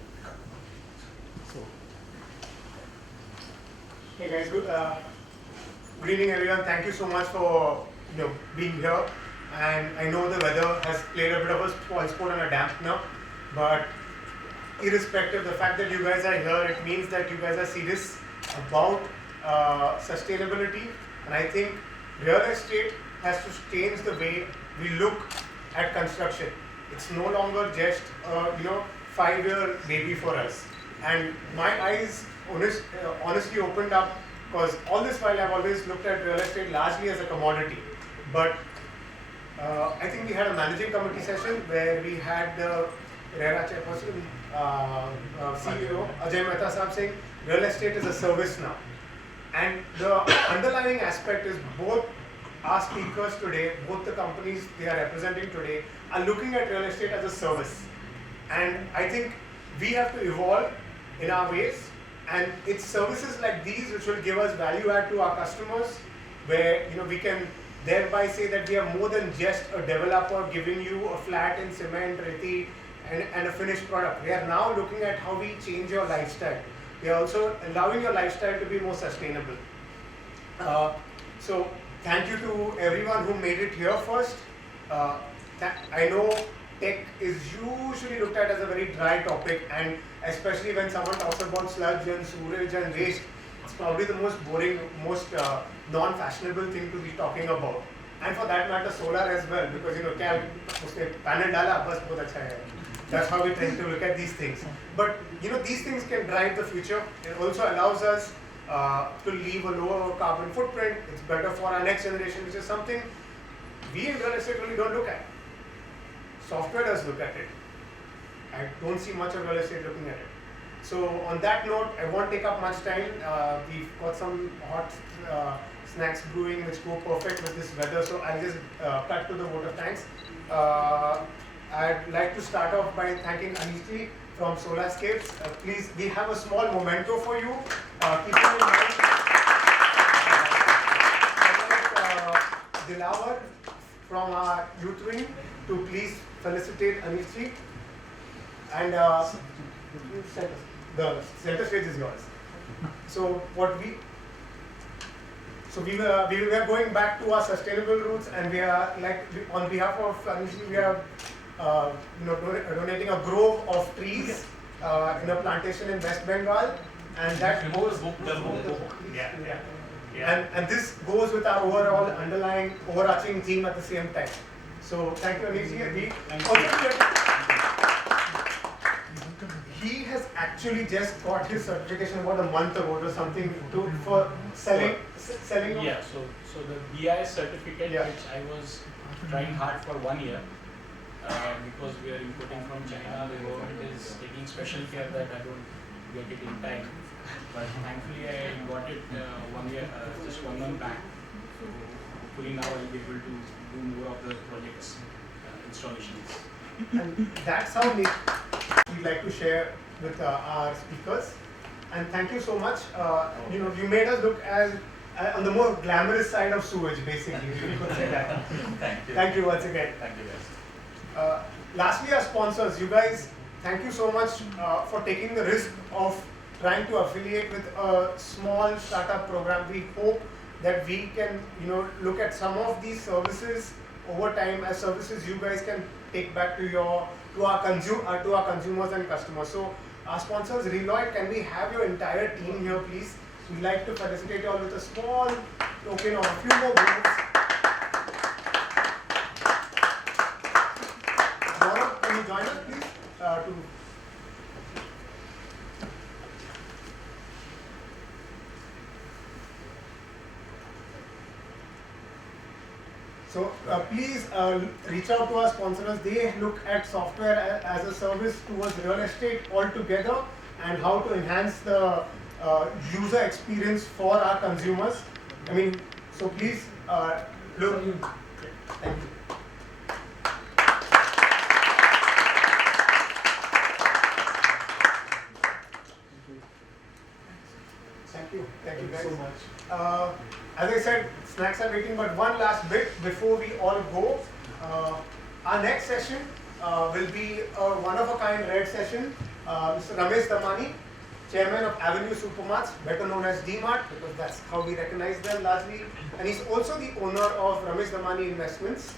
Hey guys, good evening everyone. Thank you so much for being here. And I know the weather has played a bit of a spoil sport and a dampener, but irrespective of the fact that you guys are here, it means that you guys are serious about sustainability. And I think real estate has to change the way we look at construction. It's no longer just 5-year baby for us. And my eyes honestly opened up, because all this while I've always looked at real estate largely as a commodity. But I think we had a managing committee session where we had the RERA chairperson, CEO Ajay Mehta Saab saying real estate is a service now. And the underlying aspect is both our speakers today, both the companies they are representing today, are looking at real estate as a service. And I think we have to evolve in our ways, and it's services like these which will give us value add to our customers, where we can thereby say that we are more than just a developer giving you a flat in cement, reti, and a finished product. We are now looking at how we change your lifestyle. We are also allowing your lifestyle to be more sustainable. So thank you to everyone who made it here first. I know tech is usually looked at as a very dry topic, and especially when someone talks about sludge and sewage and waste, it's probably the most boring, most non-fashionable thing to be talking about. And for that matter, solar as well, because क्या उसने panel डाला बस बहुत अच्छा है. That's how we tend to look at these things. But these things can drive the future. It also allows us to leave a lower carbon footprint. It's better for our next generation, which is something we in real estate really don't look at. Software does look at it. I don't see much of real estate looking at it. So on that note, I won't take up much time. We've got some hot snacks brewing which go perfect with this weather. So I'll just cut to the vote of thanks. I'd like to start off by thanking Anish from Solar Scapes. Please, we have a small memento for you. Keep it in mind. Dilawar from our Youth Wing to please felicitate Anish. And the center stage is yours. So we were going back to our sustainable roots, and we are on behalf of Anish, we are donating a grove of trees in a plantation in West Bengal, and that goes. And this goes with our overall overarching theme at the same time. So thank you, Anish. He has actually just got his certification about a month ago or something for selling. Yeah. So the BIS certificate, which I was trying hard for 1 year. Because we are importing from China, the government is taking special care that I don't get it in time. But thankfully I got it 1 year, just 1 month back. So hopefully now I'll be able to do more of the projects, installations. And that's how we'd like to share with our speakers. And thank you so much. You made us look as on the more glamorous side of sewage, basically. You could say that. Thank you. Thank you once again. Thank you, guys. Lastly, our sponsors, you guys, thank you so much for taking the risk of trying to affiliate with a small startup program. We hope that we can, look at some of these services over time as services you guys can take back to our consumers and customers. So, our sponsors, Reloy, can we have your entire team here, please? We'd like to felicitate you all with a small token of a few more minutes. Can you join us, please? So please reach out to our sponsors. They look at software as a service towards real estate altogether and how to enhance the user experience for our consumers. So please look. Thank you. Thank you guys so much. As I said, snacks are waiting, but one last bit before we all go. Our next session will be a one-of-a-kind red session. Mr. Ramesh Damani, Chairman of Avenue Supermarts, better known as D-Mart, because that's how we recognize them largely. And he's also the owner of Ramesh Damani Investments,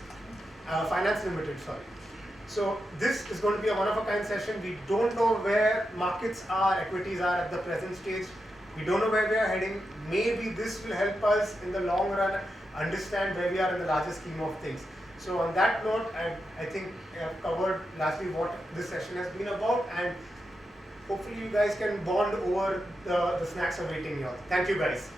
Finance Limited, sorry. So this is going to be a one-of-a-kind session. We don't know where markets are, equities are at the present stage. We don't know where we are heading. Maybe this will help us in the long run understand where we are in the larger scheme of things. So on that note, I think I have covered lastly what this session has been about, and hopefully you guys can bond over the snacks awaiting you all. Thank you guys.